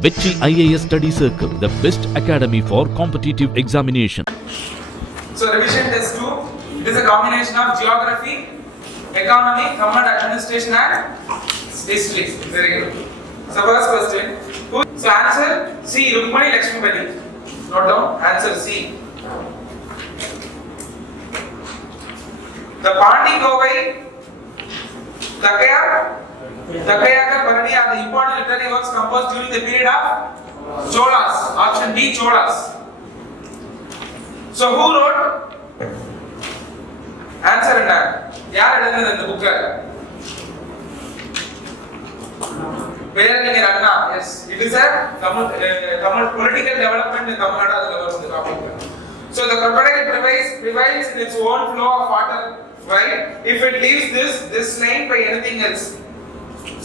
Vetchi IAS Study Circle, the best academy for competitive examination. So revision test 2, it is a combination of geography, economy, government administration and history. Very good. So first question. So answer C. Rukmani Lakshmipati. Note down. Answer C. The Pandi Kovai, Takayaka Parani are the important literary works composed during the period of Cholas. Option B. Cholas. So who wrote? Answer என்ன? யார் எழுதினது இந்த புக்க? பேரறிஞர் அண்ணா. Yes, it is a Tamil political development in Tamil Nadu adula varum இந்த topic. So the crocodile prevails in its own flow of water, right? If it leaves this slain by anything else.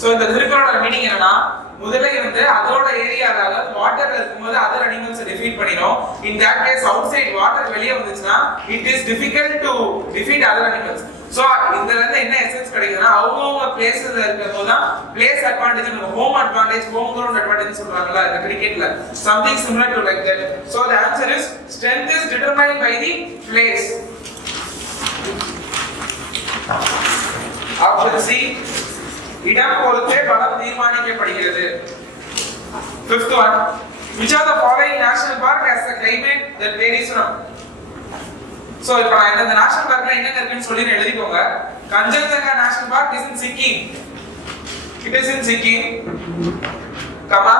So இந்த திருக்குறளோட meaning என்னன்னா, முதல்ல வந்து அதோட ஏரியால அதாவது வாட்டர்ல இருக்கும்போது அதர் அனிமல்ஸ் டிஃபீட் பண்ணிரும். In that case outside water வெளிய வந்துச்சுனா it is difficult to defeat other animals. So இதுல இருந்து என்ன எசன்ஸ் கிடைக்குதுன்னா, அவங்க பிளேஸ்ல இருக்கும்போது தான் பிளேஸ் அட்வான்டேஜ் நம்ம home advantage home ground advantage சொல்றாங்கல இந்த கிரிக்கெட்ல something similar to like that. So the answer is strength is determined by the place. Option C. இடம் பொறுத்தே பலம் தீர்மானிக்கப்படுகிறது. Fifth one, which of the following national park has a climate that varies from? So இப்போ நான் இந்த national பார்க்ல என்ன இருக்குன்னு சொல்லி எழுதிக்கோங்க. Kangchenjunga national park is in Sikkim. It is in Sikkim. Comma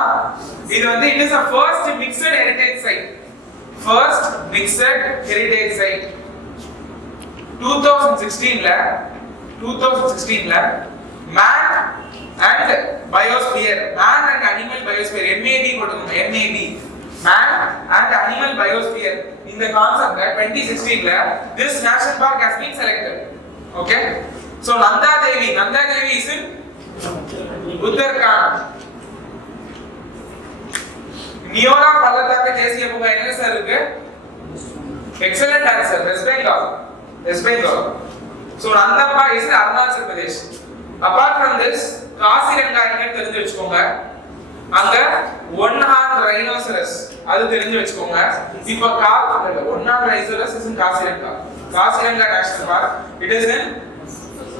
இது வந்து it is a first mixed heritage site. First mixed heritage site. 2016 ல man and biosphere, man and animal biosphere, MAB போட்டுக்கோங்க. MAB, man and animal biosphere. இந்த concept 2016 ல this national park has been selected. Okay, so Nanda Devi is in Uttarakhand. நியோரா பள்ளத்தாக்கு தேசிய பூங்கா எங்க sir இருக்கு? Excellent answer, West Bengal. So Nandappa is in Arunachal Pradesh. Apart from this, Kaziranga எங்க தெரிஞ்சு வெச்சுக்கோங்க. அங்க one horn rhinoceros அது தெரிஞ்சு வெச்சுக்கோங்க. இப்போ one horn rhinoceros is in Kaziranga national park. It is in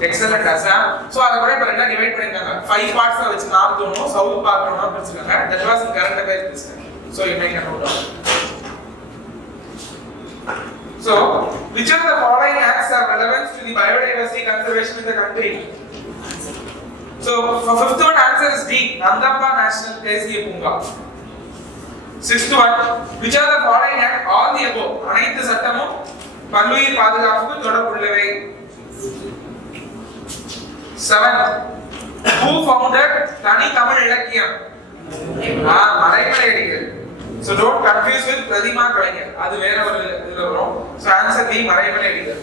excellent Assam. So அத கூட இப்ப ரெண்டா டிவைட் பண்ணிருக்காங்க. 5 பார்ட்ஸா வெச்சு நார்த் ஒன்னு சவுத் பார்ட் ஒன்னு பிரிச்சிருக்காங்க. That was in current affairs discussion. So you may note down. So which of the following acts have relevance to the biodiversity conservation in the country? So for fifth one answer is D. Nandappa National Deshiya Poonga. Sixth one, which are the following act all the above? அனைத்து சட்டமும் பல்லுயிர் பாதுகாப்புக்கு தொடர்புள்ளவை. Seventh, who founded தனி தமிழ் இலக்கியம்? Maraimalai Adigal. So don't confuse with Prathima கலைஞர். அது வேற ஒரு இதுல வரும். So answer B, Maraimalai Adigal.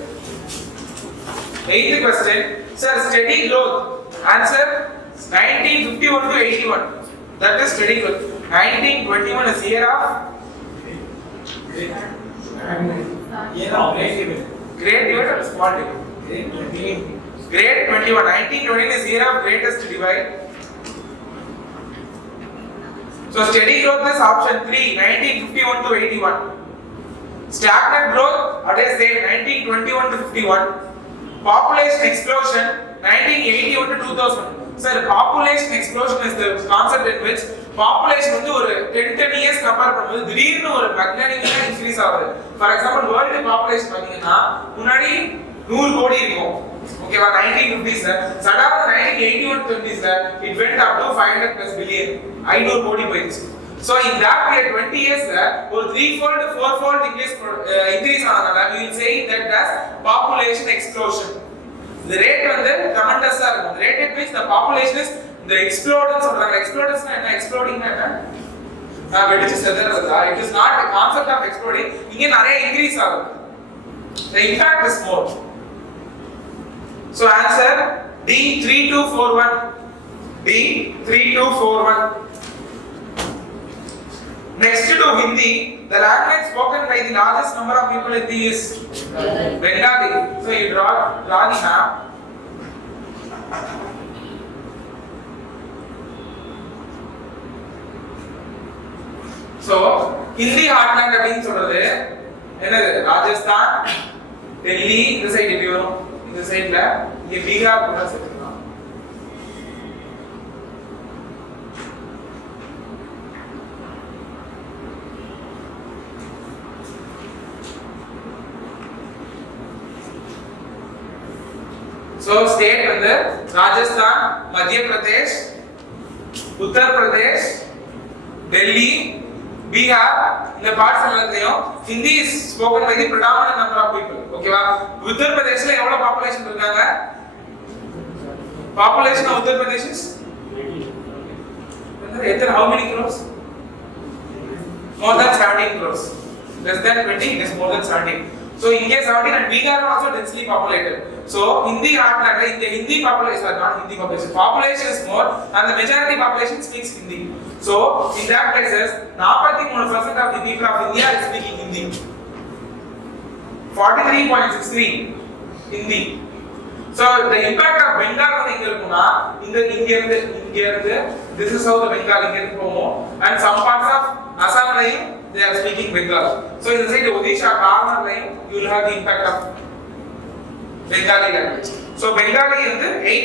Eighth question, sir, steady growth. Answer 1951 to 81. That is steady growth. 1921 is year of great divide or small divide? Great 21. 1920 is year of greatest divide. So steady growth is option 3, 1951 to 81. Stagnant growth, what is say 1921 to 51. Population explosion 1981 to 2000. Sir, population explosion is the concept in which population வந்து ஒரு 10 years compare பண்ணும்போது திடீர்னு ஒரு மேக்னெட்டிக்கா increase ஆகுது. For example world population பாத்தீங்கன்னா முன்னாடி 100 கோடி இருக்கும். ஓகேவா 1950s சடனா 1981 20s it went up to 500 plus billion 500 கோடி போயிடுச்சு. So in that period 20 years ஒரு 3-fold 4-fold increase ஆனதால we will say that as population explosion. The rate வந்து tremendousா இருக்கும். The rate at which the population is the exploding சொல்றாங்க. Exploding என்ன? exploding என்ன? வெடிச்சு செதறதா? It is not a concept of exploding. இங்க நிறைய increase ஆகுது. The impact is more. So answer D, 3241. D, 3241. Next to Hindi, the language spoken by the largest number of people in the is Bengali. So you draw the map. So Hindi heartland அப்படினு சொல்றது என்னது? ராஜஸ்தான், டெல்லி இந்த side எப்படி வரும்? இந்த சைடுல இங்க பீகார் கூட சேர்த்துக்கலாம். So state வந்து ராஜஸ்தான், மத்திய பிரதேஷ், உத்தர் பிரதேஷ், டெல்லி, பீகார் இந்த பார்ட்ஸ் எல்லாத்தையும் Hindi is spoken by the predominant number of people. ஓகேவா? உத்தர் பிரதேஷ்ல எவ்வளவு பாப்புலேஷன் இருக்காங்க? Population of Uttar Pradesh is how many crores? More than 17 crores. Less than 20, it is more than 17. So India 17 and Bihar are also densely populated. So Hindi heartland, in the Hindi population, not Hindi population. Population is more and the majority population speaks Hindi. So in that cases, 43% of the people of India is speaking Hindi. 43.63 Hindi. So the impact of Bengal on India irukuna inga this is how the Bengal inga promo and some parts of Assam line they are speaking Bengal. So in the side Odisha Karnal line you will have the impact of Bengali language. So Bengali is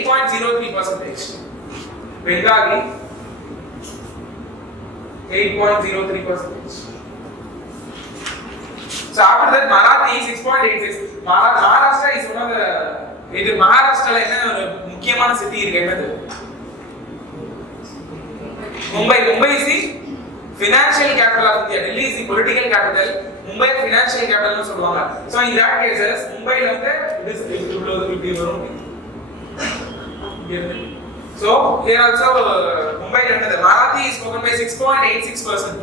8.03%. Bengali 8.03%. So after that Marathi 6.86. Maharashtra is one of the இது மகாராஷ்டிரால என்ன ஒரு முக்கியமான city இருக்கு என்னது? Mumbai. Mumbai is the financial capital of India. Delhi is the political capital. Mumbai financial capital னு சொல்வாங்க. So in that cases மும்பைல வந்து it is இப்படி வரும். So here also மும்பைல என்னது? Marathi is spoken by 6.86%.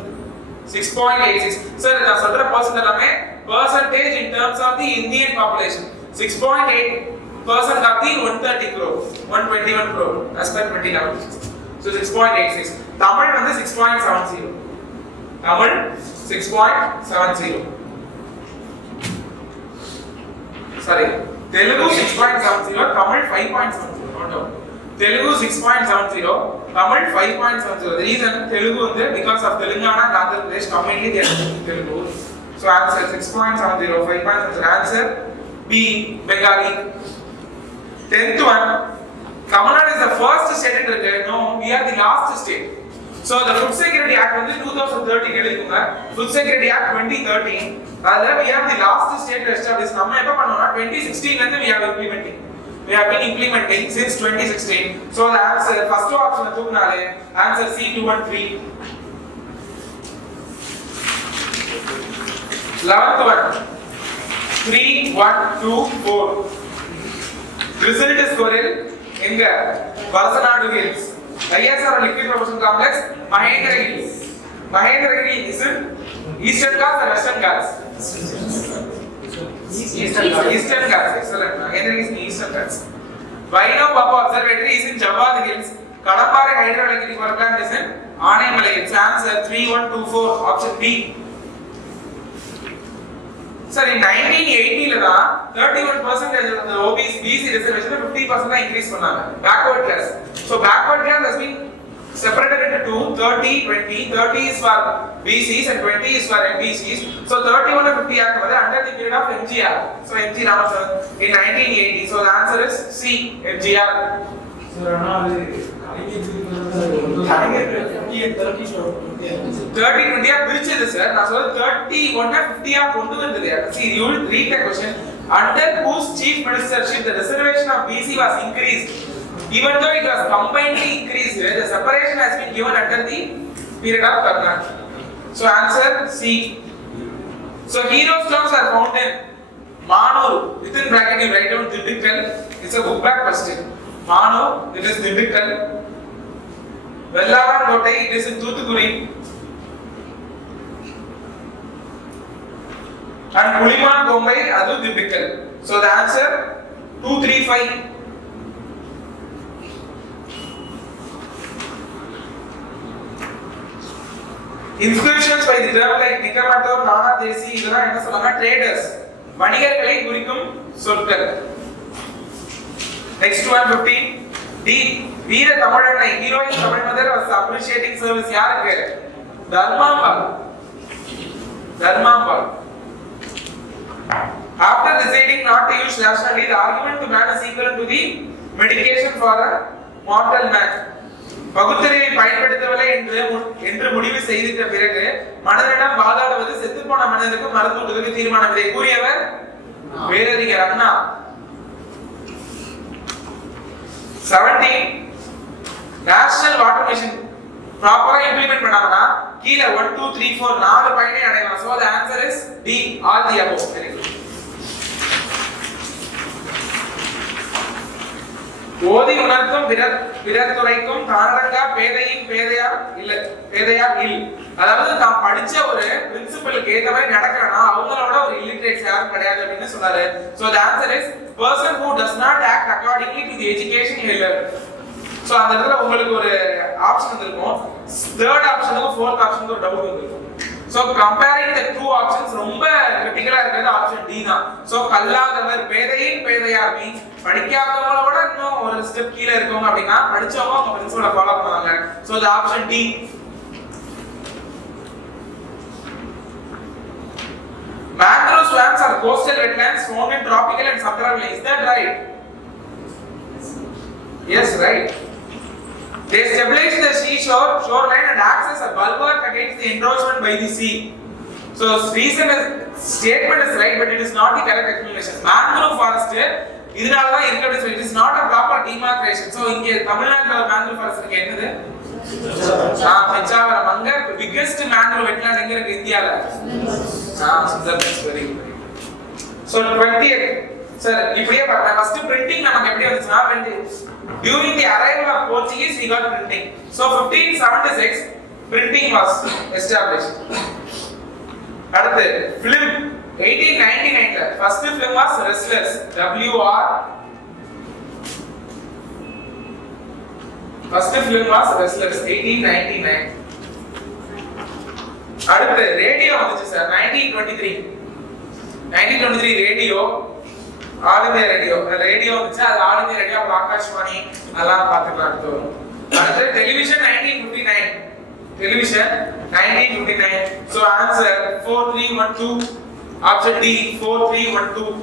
6.86. So நான் சொல்ற percent எல்லாமே percentage in terms of the Indian population. 6.8% of the 130 crore, 121 crore as per 2011. So 6.86. Tamil வந்து 6.70. Tamil 6.70. Sorry, Telugu 6.70, Tamil 5.70. Not out. Telugu 6.70, Tamil 5.70. The reason Telugu வந்து because of Telangana and Andhra Pradesh commonly they are speaking Telugu. So answer 6.70, 5.70. Answer B, Bengali. 10th one, Tamil Nadu is the first state in India. No, we are the last state. So the Food Security Act வந்து 2013 எழுதிருக்காங்க. Food Security Act 2013. அதுல we are the last state to establish. நம்ம எப்ப பண்ணோம்னா 2016 ல இருந்து we have implementing. We have been implementing since 2016. So the answer first option தூக்குனாலே answer C 213. 11th one 3 1 2 4. Result is correct. எங்க? Varasanadu Hills. ISR liquid propulsion complex, Mahendragiri. Mahendragiri is it Eastern Ghats or Western Ghats? Eastern Ghats. Excellent. Mahendragiri is in Eastern Ghats. Vainav Baba Observatory is in Jawad Hills. Kadampare Hydroelectric Power Plant is in Aanaimalai. It's answer 3124 option B. Sir, in 1980 ல தான் 31% of the OBC BC reservation 50% தான் increase பண்ணாங்க. Backward class. So backward class has been separated into two, 30, 20. 30 is for BCs and 20 is for MBCs. So 31 to 50 act was under the period of MGR. So MG Ramasan in 1980. So the answer is C, MGR. Sir, 30-20 பிரிச்சது sir. நான் சொல்றது 31 50 கொண்டு வந்தது. See, you will read the question. Under whose chief ministership the reservation of BC was increased? Even though it was combinedly increased, the separation has been given under the period of Karnataka. So answer C. So hero stones are found in Manur. Within bracket you write down Dindigul. It's a book back question. Manur, it is Dindigul. Vellavan Kottai, it is in Thoothukudi. And Puliman Kombai, adu Dindigul. So the answer 235. Inscriptions by the term like Nikamator, Nana Desi, இதெல்லாம் என்ன சொல்றாங்க? Traders. வணிகர்களை குறிக்கும் சொற்கள். Next 115. D. வீர Tamilannai, heroine Tamil mother was appreciating service யாருக்கு? Dharmambal. After deciding not to use rationally, the argument to man is equal to the medication for a mortal man. பகுத்தறிவை பயன்படுத்தவில்லை என்று முடிவு செய்திட்ட பிறகு மனிதனிடம் வாதாடுவது செத்துப்போன மனிதனுக்கு மருந்தூட்டுவதற்கு தீர்மானம். இதை கூறியவர் பேரறிஞர் அண்ணா. 17 நேஷனல் வாட்டர் மிஷன் ப்ராப்பரா இம்ப்ளிமென்ட் பண்ணாங்கன்னா கீழ 1 2 3 4 4 பாயிண்டே அடையலாம். So the answer is D, all the above. Very good. ஓதி உணர்த்தும் பிறத்துரைக்கும் தானடங்கா பேதையின் பேதையார் இல். அதாவது நாம் படிச்ச ஒரு பிரின்சிபலுக்கு ஏத்த மாதிரி நடக்கறனா அவங்களோட ஒரு இல்லிட்ரேட்ஸ் யாரும் கிடையாது அப்படின்னு சொல்றாரு. So the answer is person who does not act accordingly to the education he learned. So அந்த இடத்துல உங்களுக்கு ஒரு ஆப்ஷன் இருக்கும். தேர்ட் ஆப்ஷனுக்கு ஃபோர்த் ஆப்ஷனுக்கு ஒரு டவுட் இருக்கும். So comparing the two options ரொம்ப கிரிட்டிக்கலா இருக்கிறது ஆப்ஷன் டி தான். So கல்லாதவர் பேதையின் பேதையார் மீன்ஸ் படிக்காதவங்களோட இன்னும் ஒரு ஸ்டெப் கீழ இருக்கவங்க அப்படின்னா படிச்சவங்க அவங்க பிரின்சிபலை ஃபாலோ பண்ணுவாங்க. So the option D. Mangrove swamps are coastal wetlands found in tropical and subtropical. Is that right? Yes, right. They establish the shoreline and acts as a bulwark against the encroachment by the sea. So statement is right, but it is not the correct explanation. Mangrove forest இதனால தான் இருக்கு அப்படி சொல்லி, it is not a proper demarcation. So இங்க தமிழ்நாட்டுல mangrove forest இருக்கு என்னது? பெச்சாவரம். அங்க biggest mangrove wetland எங்க இருக்கு இந்தியால? Sundarbans. Very good. So 28 sir இப்படியே பாருங்க. ஃபர்ஸ்ட் printing நமக்கு எப்படி வந்துச்சுனா during the arrival of Portuguese we got printing. So 1576 printing was established. அடுத்து film 1899 first film was Restless, WR. First film was Restless 1899. அடுத்து ரேடியோ வந்துச்சு sir 1923 radio all India radio வந்துச்சு. அது ஆல் இந்தியா ரேடியோ அப்புறம் ஆகாஷ்வாணி அதெல்லாம் பார்த்துக்கலாம். அடுத்து television 1959. So answer 4312, option D 4312.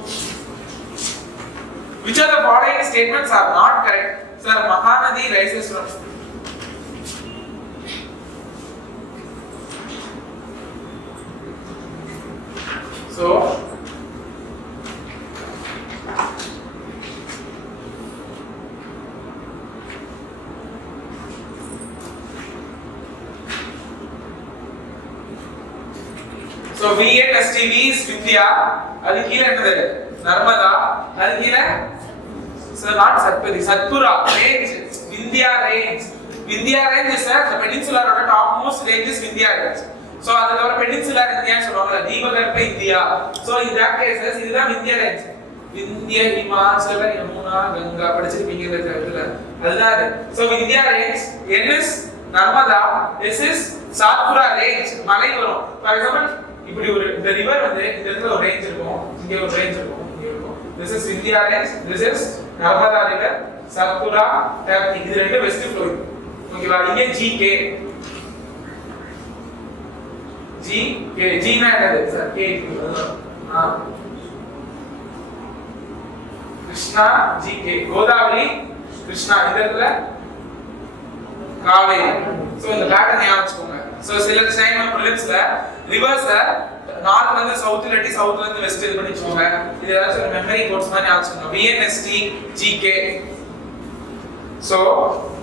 Which of the following statements are not correct? Sir, Mahanadi rises from so VNSTV is Vidya. அது கீழ என்னது? நர்மதா. அது கீழ sir not Satpuri, Satpura range, Vindhya range. Vindhya range is the peninsular on the topmost range is Vindhya range. So அதுக்கு ஒரு peninsular India சொல்வாங்க. தீபகற்ப India. So in that cases இதுதான் Vindhya range. Vindhya, Himachal, Yamuna, Ganga படிச்சிருப்பீங்க இந்த இடத்துல. அதுதான். So Vindhya range, N is Narmada, S is Satpura range. மலை வரும். For example இப்படி ஒரு இந்த ரிவர் வந்து இந்த இடத்துல ஒரு ரேஞ்ச் இருக்கும், இங்க ஒரு ரேஞ்ச் இருக்கும், இங்க இருக்கும். This is Vindhya range, this is Narmada river, Satpura, Tapti. இது ரெண்டு வெஸ்ட் ஃப்ளோ. ஓகேவா? இங்க GK. G னா என்னது sir? K. Krishna GK. Godavari Krishna. இந்த இடத்துல காவேரி. சோ இந்த பேட்டர்ன் ஞாபகம் வச்சுக்கோங்க. சோ சில டைம் ப்ரிலிம்ஸ்ல ரிவர்ஸ் நார்த்ல இருந்து சவுத்ல இல்லாட்டி சவுத்ல இருந்து வெஸ்ட் இது பண்ணி வச்சுக்கோங்க. இது ஏதாச்சும் ஒரு மெமரி கோட்ஸ் மாதிரி ஞாபகம் வச்சுக்கோங்க. VNST GK. So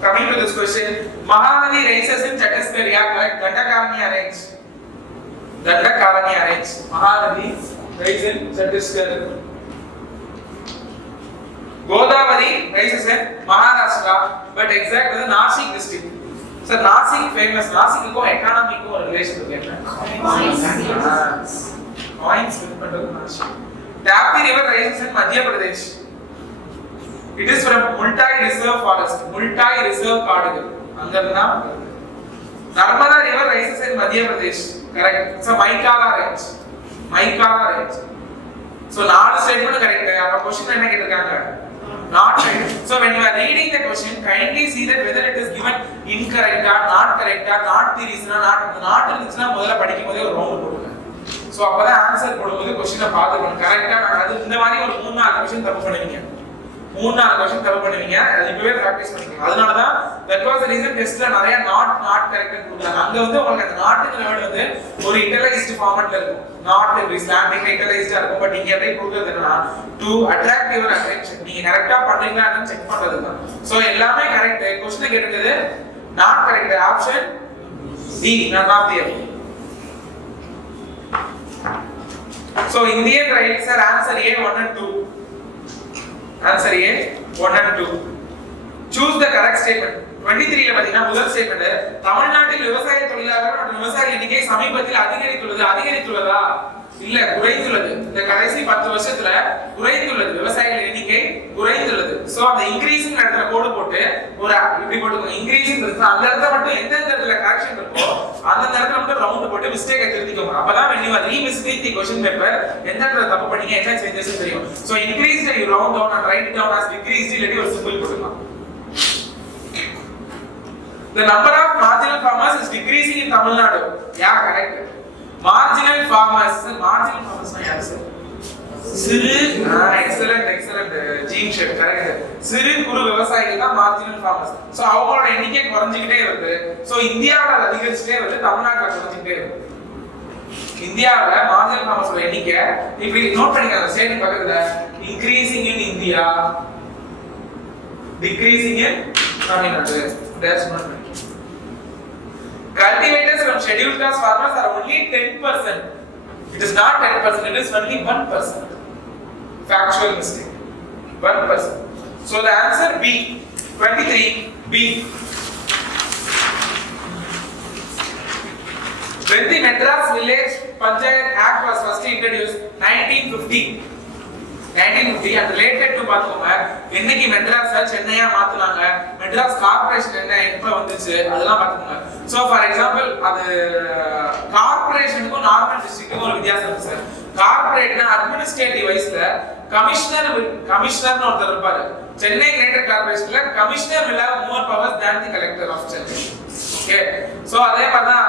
coming to this question, Mahanadi rises in Chhattisgarh. Yeah, correct. Dandakaranya range. Mahanadi rises in Chhattisgarh. Godavari rises in Maharashtra, but exact is Nashik district. Sir, Nashik famous. Nashik को economy को relation होती है. Coins with Nashik. Tapti river rises in Madhya Pradesh. It is from Multai Reserve Forest. Multai Reserve காடுகள். அங்கதான். Narmada river rises in Madhya Pradesh. Correct. It's a Maikala range. So நாலு statement correct. அப்ப question என்ன கேட்டிருக்காங்க? not right. So when you are reading the question, kindly see that whether it is given incorrect or not correct or not the reason or not இருந்துச்சுனா முதல்ல படிக்கும்போதே ஒரு round போடுங்க. So அப்பதான் answer போடும்போது क्वेश्चனை பாத்துக்கணும். கரெக்ட்டா அது இந்த மாதிரி ஒரு 3-4 क्वेश्चन தப்பு பண்ணுவீங்க. 3-4 क्वेश्चन தப்பு பண்ணுவீங்க. அது இப்பவே பிராக்டீஸ் பண்ணிக்கங்க. அதனால தான் that was the reason டெஸ்ட்ல நிறைய not correct கொடுத்தாங்க. அங்க வந்து உங்களுக்கு அந்த நாட்ங்கிற வேர்ட் வந்து ஒரு இட்டலைஸ்ட் ஃபார்மட்ல இருக்கும். not இஸ்லாமிக் இட்டலைஸ்டா இருக்கும். பட் இங்க எப்படி கொடுக்கிறது என்னன்னா to attract your attention. நீங்க கரெக்ட்டா பண்றீங்களான்னு செக் பண்றது தான். சோ எல்லாமே கரெக்ட். क्वेश्चன் கேட்டது not correct. Option D, none of the above. So Indian writes are answer A 1 and 2. Answer A 1 and 2. Choose the correct statement. 23 ல பாத்தீங்கன்னா முதல் ஸ்டேட்மென்ட் தமிழ்நாட்டில் விவசாய தொழிலாளர்கள் மற்றும் விவசாய எண்ணிக்கை சமீபத்தில் அதிகரித்துள்ளதா இல்ல குறைந்துள்ளது. இந்த கடைசி 10 வருஷத்துல குறைந்துள்ளது. விவசாயிகள் எண்ணிக்கை குறைந்துள்ளது. சோ அந்த இன்கிரீசிங் இடத்துல கோடு போட்டு ஒரு இப்படி போட்டுங்க. இன்கிரீசிங் இருக்கு அந்த இடத்துல மட்டும் எந்த இடத்துல கரெக்ஷன் இருக்கோ அந்த இடத்துல மட்டும் ரவுண்ட் போட்டு மிஸ்டேக்கை திருத்திக்கோங்க. அப்பதான் when you are revisiting the question paper எந்த இடத்துல தப்பு பண்ணீங்க என்ன சேஞ்சஸ் தெரியும். So increased you round down and write it down as decreased இல்லாட்டி ஒரு சிம்பிள் போட்டுக்கலாம். The number of marginal farmers is decreasing in Tamil Nadu. Yeah, correct. Marginal farmers na yaar sir? சிறு excellent gene shape correct. சிறு குறு விவசாயிகள் தான் marginal farmers. So அவங்களோட எண்ணிக்கை குறைஞ்சிட்டே வருது. சோ இந்தியாவுல அதிகரிச்சிட்டே வருது, தமிழ்நாட்டுல குறைஞ்சிட்டே வருது. இந்தியாவுல marginal farmers ஓட எண்ணிக்கை இப்படி நோட் பண்ணிக்கங்க. அந்த ஸ்டேட் பக்கத்துல increasing in India, decreasing in Tamil Nadu. That's not right. Cultivators from scheduled caste farmers are only 10%. It is not 10%, it is only 1%. Factual mistake. 1%. So the answer B, 23, B. When the Madras Village Panchayat Act was first introduced, 1950 and related to பாத்தோங்க என்னைக்கு மெட்ராஸ சென்னையா மாத்துனாங்க, Madras corporation என்ன எப்ப வந்துச்சு அதெல்லாம் பாத்துக்கோங்க. So for example அது கார்ப்பரேஷனுக்கும் normal டிஸ்ட்ரிக்ட்டுக்கும் ஒரு வித்தியாசம் இருக்கு சார். கார்ப்பரேட்னா அட்மினிஸ்ட்ரேட்டிவ் வைஸ்ல கமிஷனர்னு ஒருத்தர் இருப்பாரு. சென்னை கிரேட்டர் கார்ப்பரேஷன்ல commissioner will have more powers than the collector of Chennai. Okay, so அதே மாதிரி தான்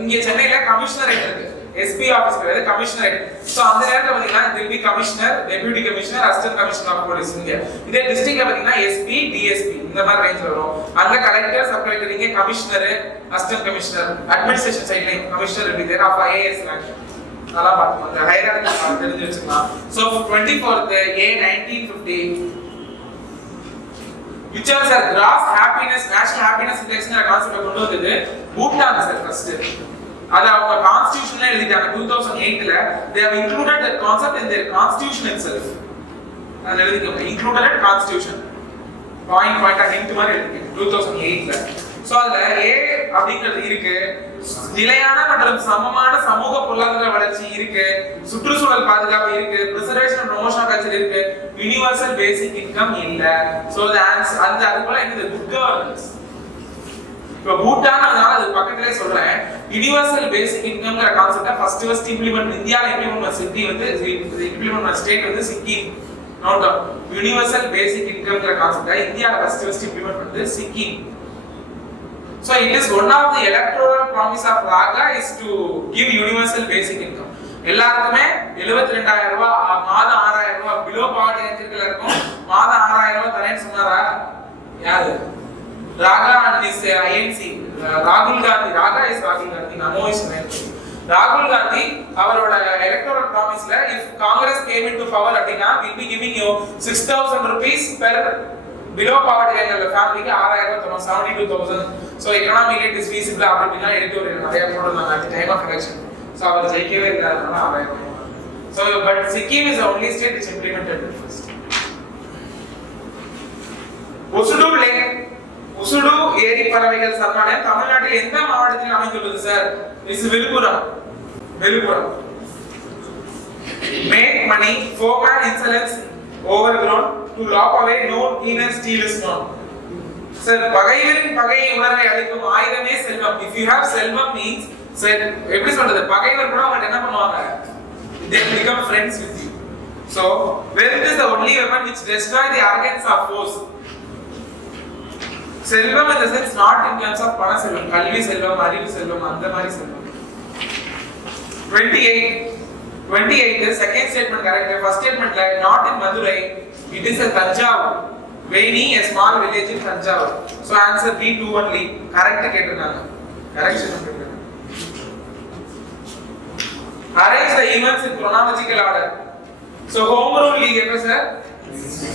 இங்க சென்னையில கமிஷனரேட் இருக்கு. SP ஆபீஸ் கிடையாது, கமிஷனரேட். சோ அந்த நேரத்துல பாத்தீங்கன்னா will be commissioner, deputy commissioner, assistant commissioner of police இங்க. இதே டிஸ்ட்ரிக்ட்ல பாத்தீங்கன்னா SP, DSP இந்த மாதிரி ரேஞ்ச்ல வரும். அங்க கலெக்டர், சப் கலெக்டர், இங்க கமிஷனர், அசிஸ்டன்ட் கமிஷனர், அட்மினிஸ்ட்ரேஷன் சைடுல commissioner will be there of IAS rank. நல்லா பாத்துக்கோங்க. அந்த ஹையரார்கி தெரிஞ்சு வச்சுக்கலாம். So 24th A 1950 which was a gross happiness national happiness index ங்கற கான்செப்ட் கொண்டு வந்தது பூட்டான் சார் ஃபர்ஸ்ட். அத அவங்க கான்ஸ்டிடியூஷன்ல எழுதிட்டாங்க 2008ல. they have included that concept in their constitution itself. அத எழுதிக்கோங்க, included in constitution. Point hint மாதிரி எழுதிக்கோங்க 2008ல. சோ அதுல A அப்படிங்கிறது இருக்கு, நிலையான மற்றும் சமமான சமூக பொருளாதார வளர்ச்சி இருக்கு, சுற்றுச்சூழல் பாதுகாப்பு இருக்கு, preservation and promotion of culture இருக்கு, யுனிவர்சல் பேசிக் இன்கம் இல்ல. சோ அது போல என்னது குட் கவர்னன்ஸ். இப்போ பூட்டான் அதனால அது பக்கத்திலே சொல்றேன். யுனிவர்சல் பேசிக் இன்கம்ங்கற கான்செப்ட ஃபர்ஸ்ட் இம்ப்ளிமெண்ட் இந்தியால இம்ப்ளிமெண்ட் பண்ண சிட்டி வந்து இம்ப்ளிமெண்ட் பண்ண ஸ்டேட் வந்து சிக்கிம். நோட் டவுன், யுனிவர்சல் பேசிக் இன்கம்ங்கற கான்செப்ட இந்தியால ஃபர்ஸ்ட் இம்ப்ளிமெண்ட் பண்ணது Sikkim. So it is one of the electoral promise of Raga is to give universal basic income. எல்லாருக்குமே 72000 ரூபாய் மாதம் 6000 ரூபாய் பிலோ பாவர்ட்டி ரேஞ்சில இருக்கும். மாதம் 6000 ரூபாய் தரேன்னு சொன்னாரா யாரு? ராகா and his INC ராகுல் காந்தி. ராகா is ராகுல் காந்தி, நமோ is ராகுல் காந்தி. அவரோட electoral promiseல if Congress came into power அப்படினா will be giving you 6000 rupees per below poverty line உள்ள ஃபேமிலிக்கு 6000 ரூபாய் தரும், 72000. So economic it is feasible அப்படினா எடிட்டோரியல் நிறைய போடுறாங்க at the time of election. So அவர் ஜெயிக்கவே இல்லைன்னா 6000 ரூபாய். So but Sikkim is the only state which implemented it first. Ousudu lakh, Ousudu ஏரி பறவைகள் சரணாலயம் தமிழ்நாட்டில் எந்த மாவட்டத்தில் அமைந்துள்ளது சார்? இது Villupuram. Villupuram. Make money, foreman insolence overgrown to lop away no keener steel is known. Sir, பகைவரின் பகையை உணர்வை அளிக்கும் ஆயுதமே செல்வம். If you have Selvam means sir எப்படி சொல்றது, பகைவர் கூட அவங்க என்ன பண்ணுவாங்க, they become friends with you. So wealth is the only weapon which destroy the arrogance of force. Selvam in the sense not in terms of பண செல்வம், கல்வி செல்வம், அறிவு செல்வம், அந்த மாதிரி செல்வம். 28 is second statement correct. First statement not in Madurai, it is a Tanjavur. Vaini, a small village in Tanjavur. So answer B 2 only. Correct கேட்டிருக்காங்க. Correction பண்ணிருக்காங்க. Arrange the events in chronological order. So home rule league எப்ப sir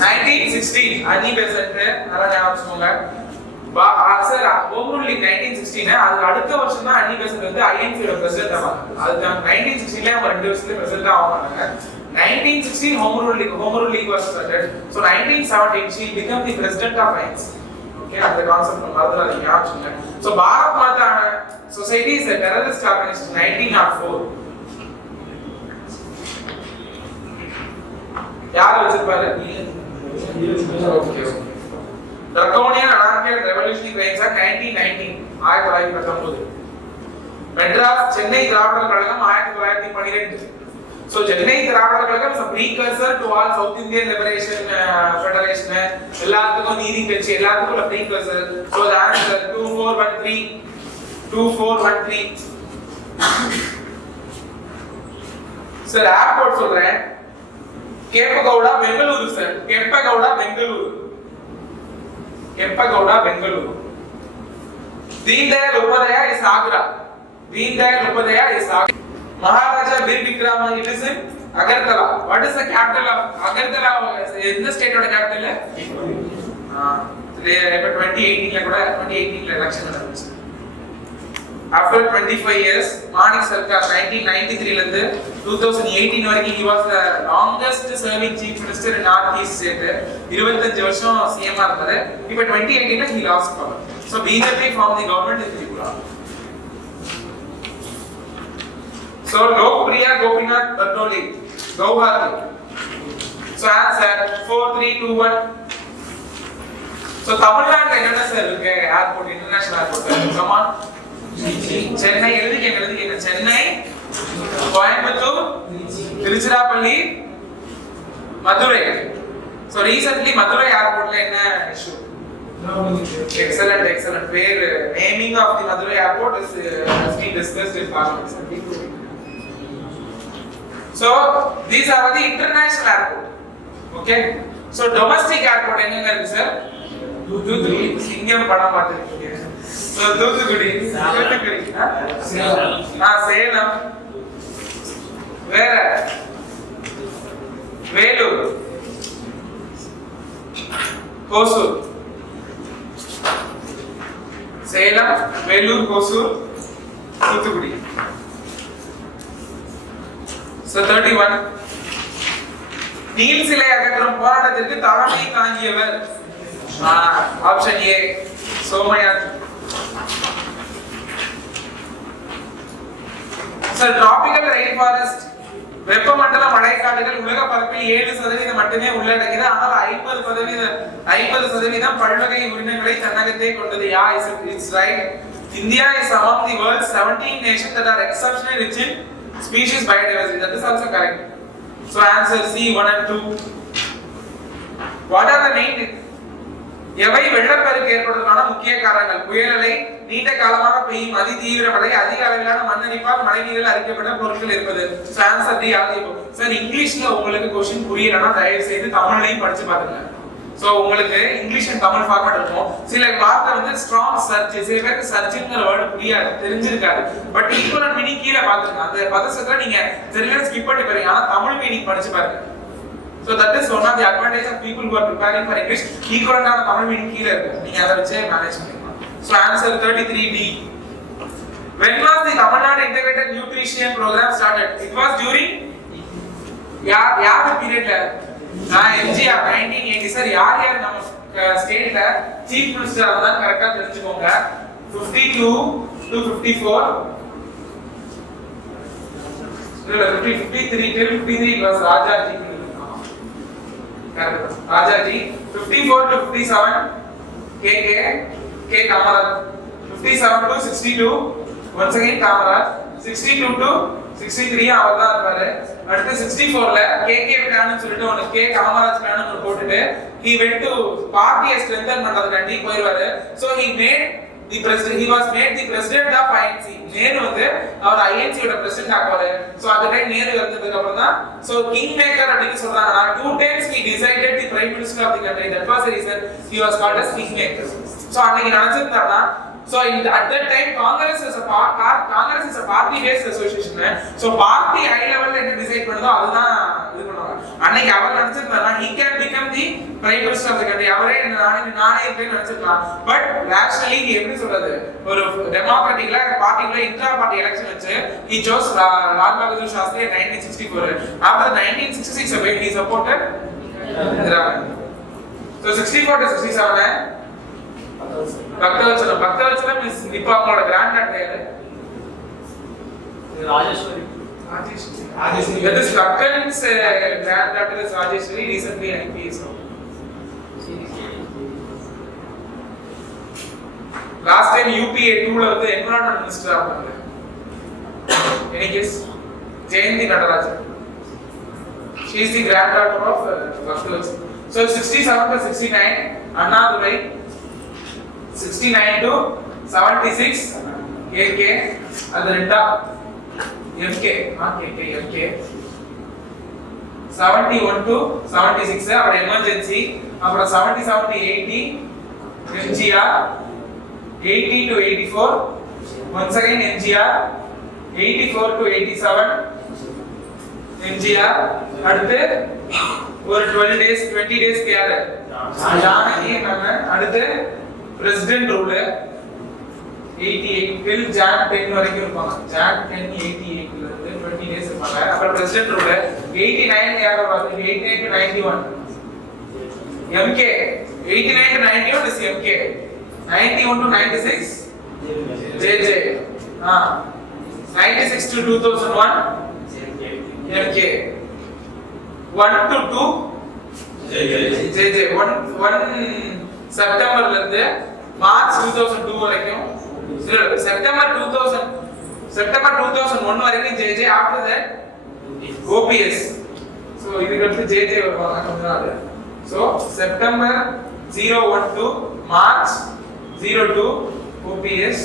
1916 அனி பெசன்ட் நல்லா ஞாபகம் வச்சுக்கோங்க. Sir home rule league 1916 அதுக்கு அடுத்த வருஷம் தான் அனி பெசன்ட் வந்து ஐஎன்சியோட பிரசிடென்ட் ஆவாங்க. அது 1916ல அவங்க ரெண்டு வருஷத்துல பிரசிடென்ட் ஆவாங்க. 1916 home rule league was started. So 1917 she became the president of INC. Okay, அந்த கான்செப்ட் மறந்துடாதீங்க ஞாபகம் வச்சுக்கோங்க. So Bharat Mata society is a terrorist organization 1904. யார் வச்சிருப்பாரு? Okay. Draconian Anarchical Revolutionary Crimes Act 1919 1919. Madras Chennai Dravidar Kazhagam 1912. So Chennai Dravidar Kazhagam is a precursor to all South Indian Liberation Federation. எல்லாத்துக்கும் நீதி கட்சி எல்லாத்துக்கும் ஒரு precursor. So the answer 2413. Sir airport சொல்றேன். Kempegowda Bengaluru sir. Kempegowda Bengaluru. Deendayal Upadhyay is Agra. Maharaja Bir Vikram it is in Agartala. What is the capital of Agartala? In the state of the capital? 2018 election நடந்துச்சு. After 25 years, Manik Sarkar 1993 ல இருந்து 2018 வரைக்கும் he was the longest serving chief minister in North East state. 25 வருஷம் CM ஆ இருந்தாரு. இப்போ 2018 ல he lost power. So BJP formed the government in Tripura. So Lokpriya Gopinath Barnoli, Guwahati. So answer 4321. So Tamil Nadu என்னன்னா sir இருக்கு airport international airport. Come on. Chennai எழுதிக்கங்க. Chennai, Coimbatore, Tiruchirappalli, Madurai. So recently Madurai ஏர்போர்ட்ல என்ன issue? Excellent. Where naming of the Madurai airport has been discussed in Parliament. So these are the international airport. Okay. So domestic airport என்னங்க இருக்கு sir? Thoothukudi. சிங்கம் படம் பார்த்திருக்கீங்க. So Thoothukudi. Salem. வேற Vellore, Hosur. Salem, Vellore, Hosur, Thoothukudi. So 31. Neill சிலை அகற்றும் போராட்டத்திற்கு தலைமை தாங்கியவர் option A Somayaji. So tropical rainforest வெப்பமண்டல மழைக்காடுகள் உலக பரப்பில் 7% மட்டுமே உள்ளடக்கியது. ஆனால் 50% பல்வகை உயிரினங்களை தன்னகத்தே கொண்டது. It's right. India is among the world's 17 nations that are exceptionally rich in species biodiversity. That is also correct. So answer C 1 and 2. What are the main எவை வெள்ளப்பெருக்கு ஏற்படுவதற்கான முக்கிய காரணங்கள்? புயல், நீண்ட காலமாக பெய்யும் அதி தீவிர மழை, அதிக அளவிலான மண்ணரிப்பால் மழைநீரில் அரிக்கப்பட்ட பொருட்கள் இருப்பது. So answer D ஆகும். சார் இங்கிலீஷ்ல உங்களுக்கு क्वेश्चन புரியலனா தயவு செய்து தமிழ்லயும் படிச்சு பாருங்க. So உங்களுக்கு இங்கிலீஷ் அண்ட் தமிழ் ஃபார்மட் இருக்கும். சில வார்த்தை வந்து ஸ்ட்ராங் சர்ச், சில பேருக்கு சர்ச்ங்கிற வேர்ட் புரியாது, தெரிஞ்சிருக்காது. பட் ஈக்குவலன்ட் மீனிங் கீழ பாத்துங்க. அந்த பதசத்தை நீங்க தெரியல ஸ்கிப் பண்ணி பாருங்க. ஆனா தமிழ் மீனிங் படிச்சு பாருங்க. So that is one of the advantage of people who are preparing for English. Equivalent ஆன தமிழ் மீனிங் கீழ இருக்கு. நீங்க அத வச்சே மேனேஜ் பண்ணிக்கலாம். So answer 33D. When was the Tamil Nadu Integrated Nutrition Program started? It was during யார் பீரியட்ல? MGR 1980. Sir யார் நம்ம ஸ்டேட்ல சீஃப் மினிஸ்டர் அதான் கரெக்ட்டா தெரிஞ்சுக்கோங்க. 52 to 54 இல்ல 53 till 53 was Rajaji. Rajaji. 54 to 57 K Kamaran. 57 to 62 once again Kamaraj 62 to 63 அவர் தான் இருப்பாரு. அடுத்து 64ல கேகே பிளான் சொல்லிட்டு ஒரு கே காமராஜ் பிளான் போட்டுட்டு he went to party strengthen பண்றதுக்காண்டி போயிடுவாரு. so he was made the president of INC. Nehru வந்து அவர் INC ஓட பிரசிடென்ட் ஆக்குவாரு. சோ அந்த டைம் நேரு வந்ததுக்கு அப்புறம் தான் சோ கிங் மேக்கர் அப்படினு சொல்றாங்க. 2 times he decided the prime minister of the country. That was the reason he was called as king maker. So அன்னைக்கு நினைச்சிருந்தாருன்னா so at that time Congress is a party based association. so party high level la என்ன decide பண்ணுதோ அதுதான் இது பண்ணுவாங்க. அன்னைக்கு அவர் நினைச்சிருந்தாருன்னா he can become the prime minister of the country. அவரே நானே இப்படி நினைச்சிருக்கலாம். பட் rationally எப்படி சொல்றது ஒரு டெமோக்ராட்டிக்ல பார்ட்டிக்குள்ள இன்ட்ரா பார்ட்டி எலெக்ஷன் வச்சு he chose Lal Bahadur Shastri in 1964. after 1966 he supported Indira Gandhi. so 64 to 67 Bhaktavatsalam is இப்போ அவங்களோட கிராண்ட் டாட்டர் யாரு? Rajeswari. That is Bakkal's grand daughter is Rajeshwari, recently an IPS. Last time UPA 2 ல வந்து environment minister ஆனாங்க. Any guess? Jayanti Natarajan. She is the grand daughter of Bakkal's. So 67 to 69 Annadurai. 69 to 76 KK அது ரெண்டா MK MK 71 to 76 அவரோட emergency. அப்புறம் 77 to 80 MGR. 80 to 84 once again MGR. 84 to 87 MGR. அடுத்து ஒரு 20 days care Janaki நம்ம. அடுத்து president rule 88 till Jan 10 வரைக்கும் இருப்பாங்க. Jan 10 88 ல இருந்து 20 days இருப்பாங்க. அப்புறம் பிரசிடென்ட் ரூல் 89 யாரோ வருது 89 to 91 MK. 89 to 91 is MK. 91 to 96 JJ. 96 to 2001 MK. 1 to 2 JJ. 1 செப்டம்பர்ல இருந்து மார்ச் 2002 வரைக்கும் செப்டம்பர் 2001 வரைக்கும் JJ. after that OPS. so இதுக்கு அடுத்து JJ வருவாங்க கொஞ்ச நாள். so September 01 to March 02 OPS.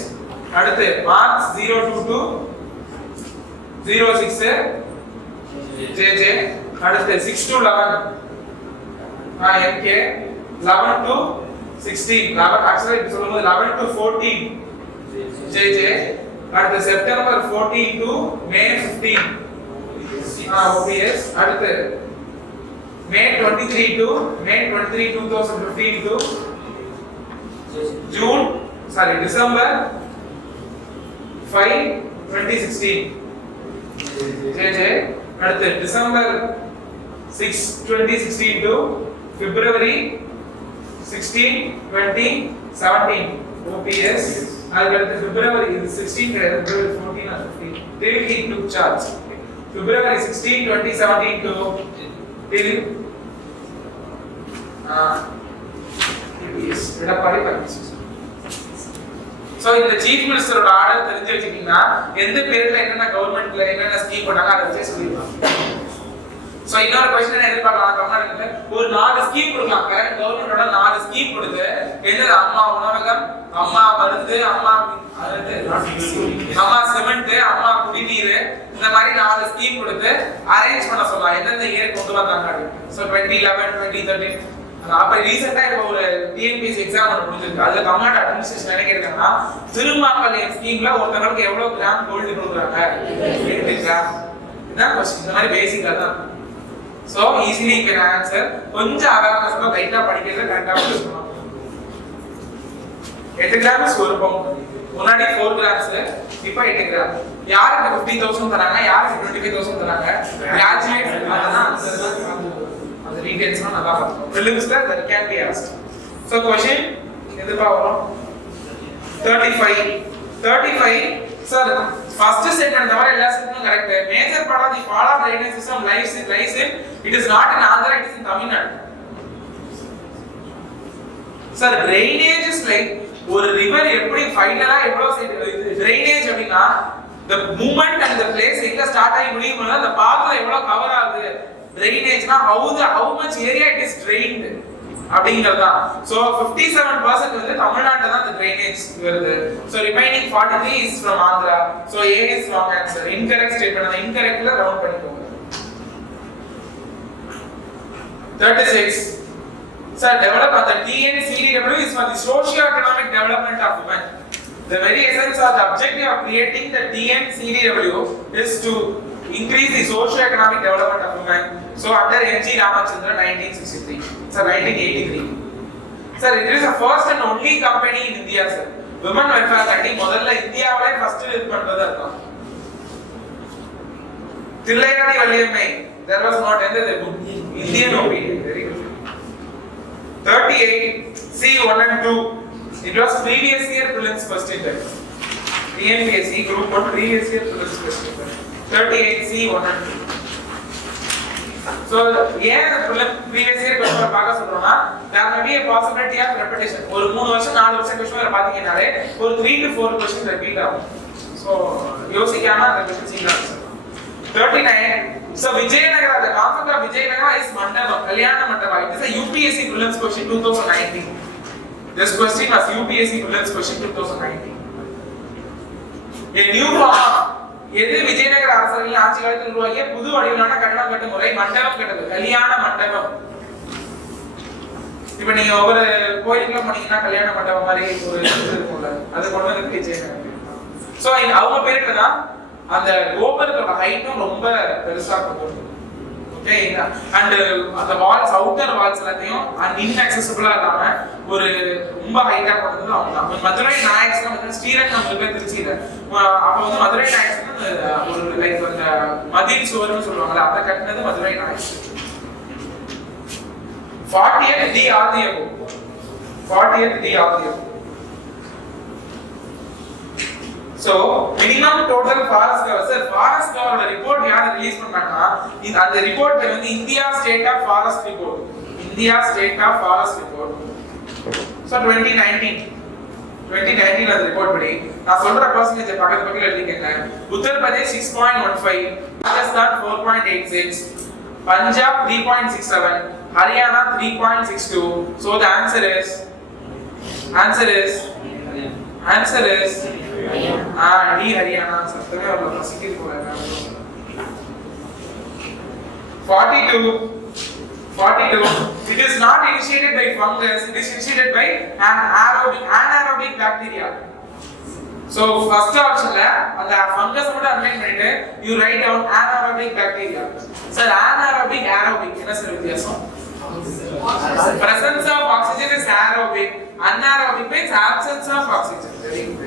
அடுத்து மார்ச் 02 to 06 JJ. அடுத்து 6 to 11 MK. 11 to 16 actually இப்ப சொல்லும்போது 11 to 14 JJ. அடுத்து செப்டம்பர் 14 to மே 15 OPS. அடுத்து மே 23 to May 23 2015 to December 5 2016 JJ. அடுத்து டிசம்பர் 6 2016 to February 16 2017 OPS. அதுக்கு February 16 கிடையாது, February 14 or 15 till he took charge. February 16 2017 to till OPS Edappadi Palaniswami. So இந்த chief மினிஸ்டரோட order தெரிஞ்சு வச்சிட்டீங்கன்னா எந்த பேர்ல என்னென்ன கவர்மெண்ட்ல என்னென்ன ஸ்கீம் போட்டாங்க அதை வச்சே சொல்லிடுவாங்க. சோ இன்னொரு क्वेश्चन என்ன எதிர்பார்க்கலாம் கவர்மெண்ட்ல ஒரு 4 ஸ்கீம் கொடுக்கலாம். கரெக்ட் கவர்மெண்டோட 4 ஸ்கீம் கொடுத்து என்னது அம்மா உணவகம், அம்மா மருந்து, அம்மா சிமெண்ட், அம்மா குடிநீர், இந்த மாதிரி 4 ஸ்கீம் கொடுத்து அரேஞ்ச் பண்ண சொல்லலாம். எந்தெந்த இயர் கொண்டு வந்தாங்க. சோ 2011 2013 அப்ப ரீசெண்டா இப்ப ஒரு டிஎன்பிஎஸ்சி எக்ஸாம் ஒன்று முடிஞ்சிருக்கு. அதுல கவர்மெண்ட் அட்மினிஸ்ட்ரேஷன் நினைக்கிறாங்கன்னா திருமாக்கல்யாண் ஸ்கீம்ல ஒருத்தங்களுக்கு எவ்வளவு கிராம் கோல்டு கொடுக்குறாங்க 8 கிராம். இதான் क्वेश्चन. இந்த மாதிரி பேசிக்கா தான். So easily you can answer. கொஞ்சம் அவேர்னஸ்ல லைட்டா படிக்கிறத கரெக்ட்டா படிக்கணும். 8 கிராம் இஸ் 1 பவுண்ட். முன்னாடி 4 கிராம்ஸ், இப்போ 8 கிராம். யாருக்கு 50,000 தராங்க, யாருக்கு 25,000 தராங்க, கிராஜுவேட் அதெல்லாம் அந்த டீடைல்ஸ் நல்லா பார்க்கணும். prelims that can be asked. so question எதுப்பா வரும் 35 சார் first statement தவிர எல்லா ஸ்டேட்மென்ட்டும் correct. Major part of the Pala drainage system lies in it is not in Andhra, it is in Tamil Nadu. Sir drainage is like ஒரு river எப்படி ஃபைனலா எவ்வளவு drainage அப்படினா the movement and the place எங்க start ஆகி முடியும் போது அந்த பாத்ல எவ்வளவு கவர் ஆகுது. drainageனா how much area it is drained அப்படிங்கறதா. so 57% வந்து தமிழ்நாட்டுல தான் the drainage வருது. so remaining 43 is from Andhra. so A is wrong answer. incorrect statement. அந்த incorrectல ரவுண்ட் பண்ணிக்கோங்க. 36 sir develop the TNCDW is for the socio-economic development of women. The very essence or the objective of creating the TNCDW is to increase the socio-economic development of women. So under N.G. Ramachandran 1963. Sir 1983. Sir it is the first and only company in India sir. Women welfare party முதல்ல இந்தியாவிலே first இது பண்றதா இருக்கும். Thillaiyadi Valliammai there was not any the good Indian opinion. Very good. 38 C1 and 2. It was previous year prelims question type. TNPSC group 1 previous year prelims question type. 38 C1 and 2. So ஏன் previous year question பார்க்க சொல்றோம்னா there may be a possibility of repetition. ஒரு 3 வருஷம் 4 வருஷம் question பாத்தீங்கனாலே ஒரு 3 to 4 question repeat ஆகும். So யோசிக்காம அந்த question சீக்கிரம். 39 So Vijayanagara, the concept of Vijayanagara is Mandapam, Kalyana Mandapam. It is a UPSC prelims question 2019. This question was UPSC prelims question 2019. A new form எது விஜயநகர அரசர்கள் ஆட்சி காலத்தில் உருவாக்கிய புது வடிவிலான கட்டடம் கட்டும் முறை மண்டபம் கட்டுது. கல்யாண மண்டபம். இப்போ நீங்க ஒவ்வொரு கோயிலுக்குள்ள போனீங்கன்னா கல்யாண மண்டபம் மாதிரி ஒரு இது இருக்கும்ல, அது கொண்டு வந்து விஜயநகரம். சோ அவங்க பேருக்கு தான் அந்த கோபுரத்தோட ஹைட்டும் ரொம்ப பெருசா போகுது. ஓகே அண்ட் அந்த வால்ஸ் அவுட்டர் வால்ஸ் எல்லாத்தையும் அண்ட் இன்அக்சஸபிளா இல்லாம ஒரு ரொம்ப ஹைட்டா போட்டது அவங்க தான். மதுரை நாயக்ஸ்லாம் வந்து ஸ்ரீரங்கம் இருக்க திருச்சியில அப்ப வந்து மதுரை நாயக்ஸ் ஒரு லைக் அந்த மதில் சுவர்னு சொல்லுவாங்கல்ல, அதை கட்டினது Madurai Nayaks. 40th D ஆதியபு 40th D ஆதியபு. So minimum total forest cover. Sir, forest cover report யார் ரிலீஸ் பண்ணாங்கன்னா அந்த ரிப்போர்ட் பேர் வந்து India state of forest report. India state of forest report. So 2019 அந்த ரிப்போர்ட் படி நான் சொல்ற பெர்சன்டேஜ் பக்கத்துல எழுதிக்கங்க. Uttar Pradesh 6.15, Rajasthan 4.86, Punjab 3.67, Haryana 3.62. So the answer is D Haryana. சத்தமே வரல, பசிக்குது போல. 42 it is not initiated by fungus, it is initiated by an anaerobic bacteria. So first optionல அந்த fungus மட்டும் அன்லைன் பண்ணிட்டு you write down anaerobic bacteria. Sir anaerobic aerobic என்ன sir வித்தியாசம்? Presence of oxygen is aerobic, anaerobic means absence of oxygen. Very good.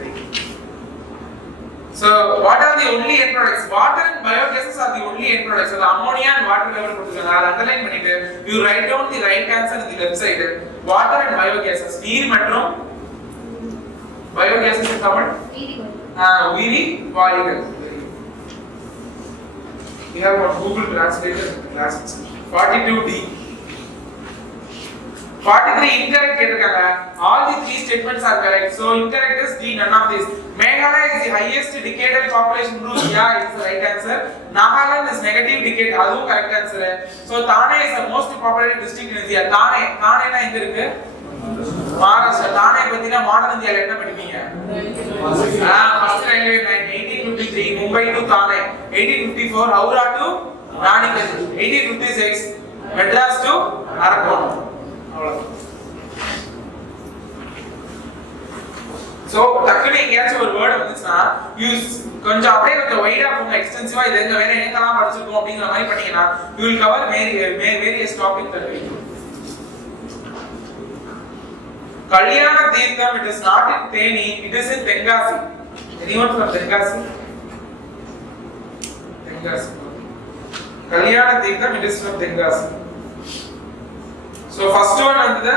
So what are the only end products? Water and biogases are the only end products. So the ammonia and water level கொடுத்துருக்காங்க, அதை underline பண்ணிட்டு you write down the right answer in the left side. Water and biogases, நீர் மற்றும் biogases in Tamil உயிரி வாயுகள். We have one Google translator class. 42D. 43 incorrect கேட்டிருக்காங்க. All the three statements are correct. So incorrect is D, none of these. Meghalaya is the highest decadal population group. Yeah, it's the right answer. Nagaland is negative decade. அதுவும் correct answer. So Thane is the most populated district in India. Thane na எங்க இருக்கு? மகாராஷ்டிரா. தானே பத்தினா modern இந்தியால என்ன படிப்பீங்க? First railway line 1853 Mumbai to தானே, 1854 Howrah to Raniganj, 1856 Madras to Arakkonam. அவ்வளவுதான். So டக்குனு எங்கயாச்சும் ஒரு வேர்ட் வந்துச்சுன்னா யூஸ் கொஞ்சம் அப்படியே கொஞ்சம் வைடா போங்க, எக்ஸ்டென்சிவா இது எங்க வேற எங்கெல்லாம் படிச்சிருக்கோம் அப்படிங்கிற மாதிரி பண்ணீங்கன்னா you will cover various topic that we do. Kalyana Teertham, it is not in Theni, it is in Tenkasi. Anyone from Tenkasi? Tenkasi. Kalyana Teertham, it is from Tenkasi. So first one வந்து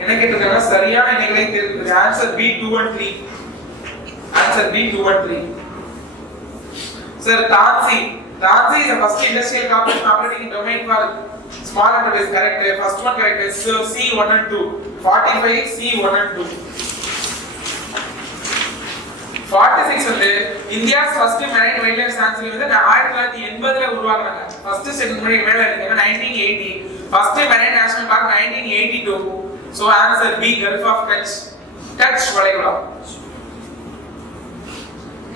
என்ன கேட்டிருக்காங்க, சரியான இணைகளை தேர்ந்தெடுங்க. Answer B 2 and 3. Answer B 2 and 3. Sir, Tansi is the first industrial corporation operating in domain for small enterprise. Correct. First one correct. So C 1 and 2. 45 C 1 and 2. 46 வந்து India's first marine wild life sanctuary வந்து 1980 ல உருவாக்குனாங்க. First settlement மேல இருக்கு 1980. First marine national park 1982. So answer B gulf of Kutch. Kutch வளைகுடா.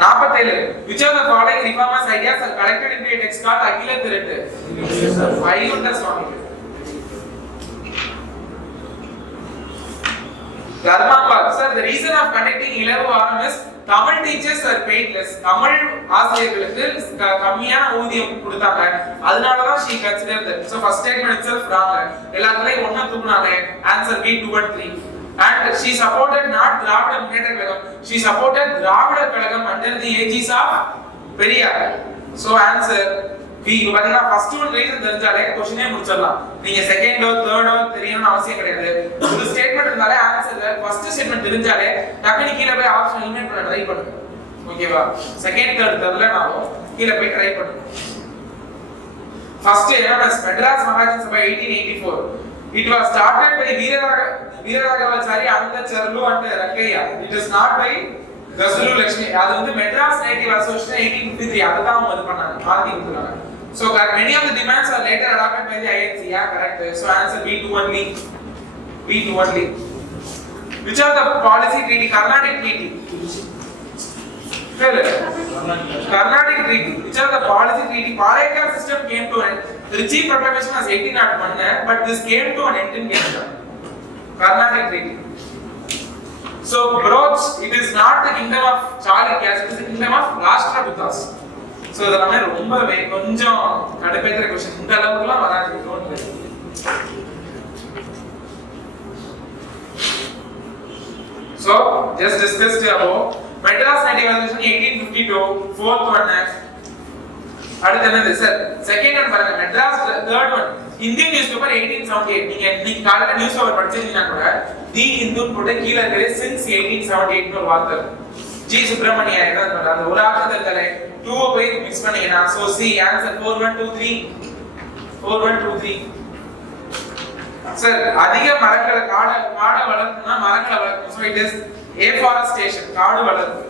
47 which of the following reformers ideas are collected into a text called Akhila Thirattu? Vaikuntha Swami. Dharmapal sir, the reason of conducting Ilavu Varam is Tamil teachers are paid less. Tamil ஆசிரியர்களுக்கு கம்மியான ஊதியம் கொடுத்தாங்க. அதனால தான் she considered that. So first statement itself wrong. எல்லாத்துலயும் ஒண்ணா தூக்குனாங்க. Answer B 2 and 3. And she supported not Dravida Munnetra Kazhagam. She supported Dravida Kazhagam under the aegis of Periyar. So answer B. பாத்தீங்கன்னா first one reason தெரிஞ்சாலே क्वेश्चनே முடிச்சிடலாம். நீங்க செகண்டோ தேர்டோ தெரியணும்னு அவசியம் கிடையாது. ஒரு ஸ்டேட்மென்ட் இருந்தாலே ஆன்சர் ஃபர்ஸ்ட் ஸ்டேட்மென்ட் தெரிஞ்சாலே டக்குனு கீழ போய் ஆப்ஷன் எலிமினேட் பண்ண ட்ரை பண்ணுங்க. ஓகேவா? செகண்ட் தேர்ட் தெரியலனாலும் கீழ போய் ட்ரை பண்ணுங்க. First MS Madras Mahajan Sabha 1884. It was started by Veeraragavachari Anandacharlu and Rankayya. It is not by Gazulu Lakshmi. அது வந்து மெட்ராஸ் நேட்டிவ் அசோசியேஷன் 1853 அததான் அவங்க இது பண்ணாங்க. மாத்தி கொடுத்தாங்க. So many of the demands are later adopted by the INC. Yeah, correct. So answer B2 only. B2 only. Which of the policy treaty? Carnatic treaty. Carnatic treaty. Which of the policy treaty? Palayakar system came to an end. Ritchie proclamation was 1801, but this came to an end in Kerala. Carnatic treaty. So Broch, it is not the kingdom of Chalukyas, it is the kingdom of Rashtrakutas. So இதெல்லாம் ரொம்பவே கொஞ்சம் கடுப்பேத்துற question. இந்த அளவுக்குலாம் வராது. Don't worry. So just discussed about Madras Native Association 1852, fourth one. அடுத்து என்னது sir? Second one பாருங்க. Madras third one. Indian news paper 1878. நீங்க இன்னைக்கு காலையில நியூஸ் பேப்பர் படிச்சீங்கன்னா கூட தி இந்து போட்டு கீழ இருக்கிற சின்ஸ் 1878 னு ஒரு வார்த்தை. ஜி சுப்ரமணியா என்ன சொல்றாங்க? அந்த ஒரு ஆப்ஷன் தெரியல. 2 போய் மிக்ஸ் பண்ணீங்கன்னா சோ சி ஆன்சர் 4123. 4123. சார் அதிக மரங்களை காடு வளர்க்கணும்னா மரங்களை வளர்க்கணும். சோ இட் இஸ் afforestation காடு வளர்ப்பு.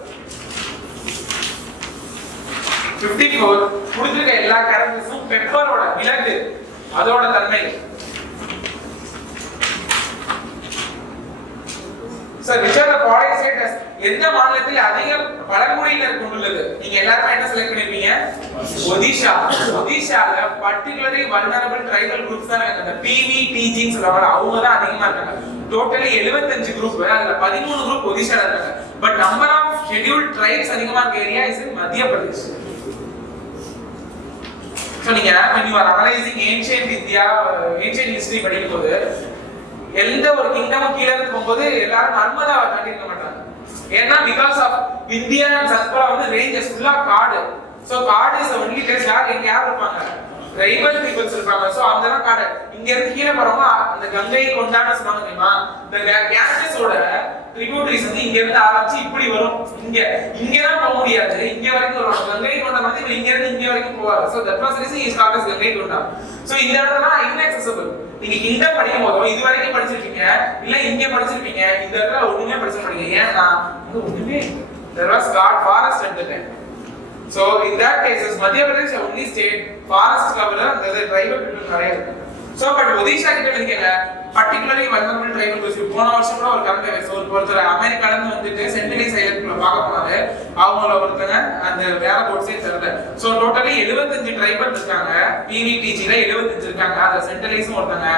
54 கொடுத்திருக்க எல்லா கேரக்டர்ஸும் பெப்பரோட மிளகு அதோட தன்மை. Sir which of the following states எந்த மாநிலத்தில் அதிக பழங்குடியினர் கொண்டுள்ளது? நீங்க எல்லாரும் என்ன செலக்ட் பண்ணிருப்பீங்க? Odisha. ஒடிஷால particularly vulnerable tribal groups தான் இருக்காங்க. அந்த PVTG ன்னு சொல்றாங்க. அவங்க தான் அதிகமா இருக்காங்க. Totally 75 group. அதுல 13 குரூப் ஒடிஷால இருக்காங்க. But number of scheduled tribes அதிகமா இருக்க ஏரியா இஸ் இன் மத்திய பிரதேஷ். So நீங்க when you are analyzing ancient India, ancient history படிக்கும்போது எந்த ஒரு கிங்டமும் கீழ இருந்து போகும்போது எல்லாரும் நர்மதாவை தாண்டி இருக்க மாட்டாங்க. ஏன்னா because of India and Satpura வந்து ranges ஃபுல்லா காடு. So காடு is only place யார் இருப்பாங்க? tribal peoples இருப்பாங்க. சோ அதெல்லாம் காடு. இங்க இருந்து கீழ போறவங்க அந்த கங்கை கொண்டான்னு சொல்றாங்க தெரியுமா? இந்த கேன்சஸோட tributaries வந்து இங்க இருந்து ஆரம்பிச்சு இப்படி வரும். இங்க தான் போக முடியாது. இங்க வரைக்கும் வரும். கங்கை கொண்டா வந்து இங்க இருந்து இங்க வரைக்கும் போவாங்க. So that was reason is called as Ganga கொண்டா. So இந்த இடத்துல inaccessible. நீங்க கிங்டம் படிக்கும் போது இது வரைக்கும் படிச்சிருக்கீங்க இல்ல இங்க படிச்சிருப்பீங்க. இந்த இடத்துல ஒண்ணுமே படிச்சிருக்க மாட்டீங்க. ஏன்னா ஒண்ணுமே there was god forest at the time. So in that cases Madhya Pradesh only state forest cover and the tribal people நிறைய இருக்கு. So but Odisha கிட்ட இருக்கீங்க particularly vulnerable tribal groups. போன வருஷம் கூட ஒரு கரண்ட் அஃபேர்ஸ் ஒருத்தர் அமெரிக்கால இருந்து வந்துட்டு சென்டினல் சைலண்ட்ல பார்க்க போனாரு. அவங்கள ஒருத்தங்க அந்த வேற போட்ஸே தெரியல. So totally 75 tribal இருக்காங்க. PVTG ல 75 இருக்காங்க. அத சென்டினல்ஸும் ஒருத்தங்க.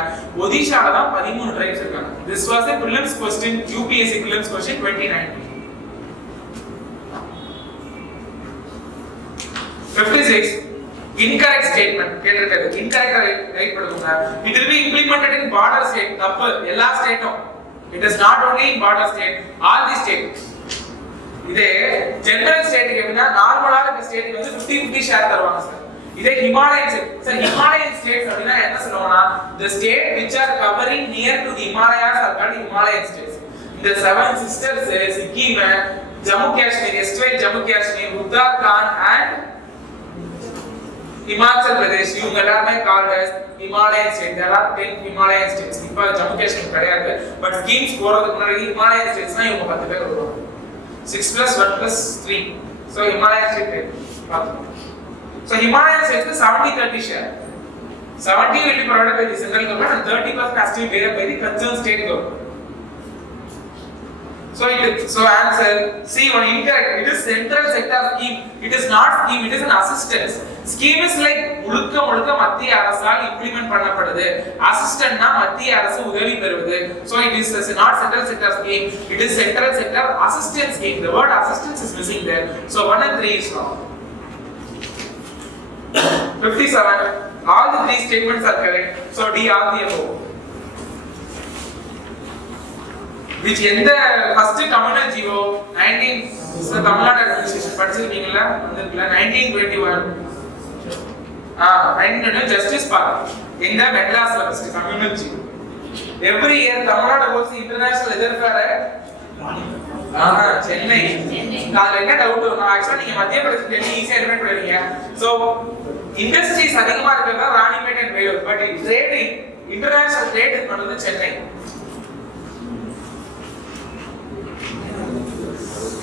ஒடிஷால தான் 13 tribes இருக்காங்க. This was a prelims question, UPSC prelims question 2019. 56 incorrect statement கேட்டிருக்காரு. incorrect ரைட் பண்ணுங்க. it will be implemented in border state. தப்பு. எல்லா ஸ்டேட்டும். it is not only in border state, all the states. இதே ஜெனரல் ஸ்டேட்டுக்கு எப்படின்னா நார்மலா இருக்க ஸ்டேட்டுக்கு வந்து 50-50 ஷேர் தருவாங்க சார். இதே Himalayan state sir Himalayan states அப்படினா என்ன சொல்லுவாங்கன்னா the state which are covering near to the Himalayas are called Himalayan states. இந்த seven sisters Sikkim, Jammu Kashmir, எஸ்ட்வேட் Jammu Kashmir, Uttarakhand and Himachal Pradesh, இவங்க எல்லாமே called as Himalayan state. There are 10 Himalayan states. இப்போ ஜம்மு காஷ்மீர் கிடையாது. But schemes போறதுக்கு முன்னாடி Himalayan states னா இவங்க 10 பேர் வருவாங்க. 6 plus 1 plus 3. So Himalayan state. So Himalayan state is 70-30 share. 70 will be provided by the central government and 30% has to be paid by the concerned state government. So answer C1 incorrect. It is central sector scheme. It is not scheme. It is an assistance. Scheme is like முழுக்க மத்திய அரசால் implement பண்ணப்படுது. அசிஸ்டன்ட்னா மத்திய அரசு உதவி பெறுவது. So it is not central sector scheme. It is central sector assistance scheme. The word assistance is missing there. So 1 and 3 is wrong. 57. All the 3 statements are correct. So D all the above. Which எந்த first communal GO 19 Tamil Nadu administration படிச்சிருக்கீங்களா வந்திருக்கீங்களா 1921 1921 justice party எங்க மெட்ராஸ்ல first communal GO every year Tamil Nadu host international leather fair Chennai அதுல என்ன doubt வரும் ஆக்சுவலா நீங்க மத்திய பிரதேசத்துல ஈஸியா அட்மிட் பண்ணுவீங்க சோ இண்டஸ்ட்ரீஸ் அதிகமா இருக்கிறதா Ranipet and Vellore but trade international trade பண்றது Chennai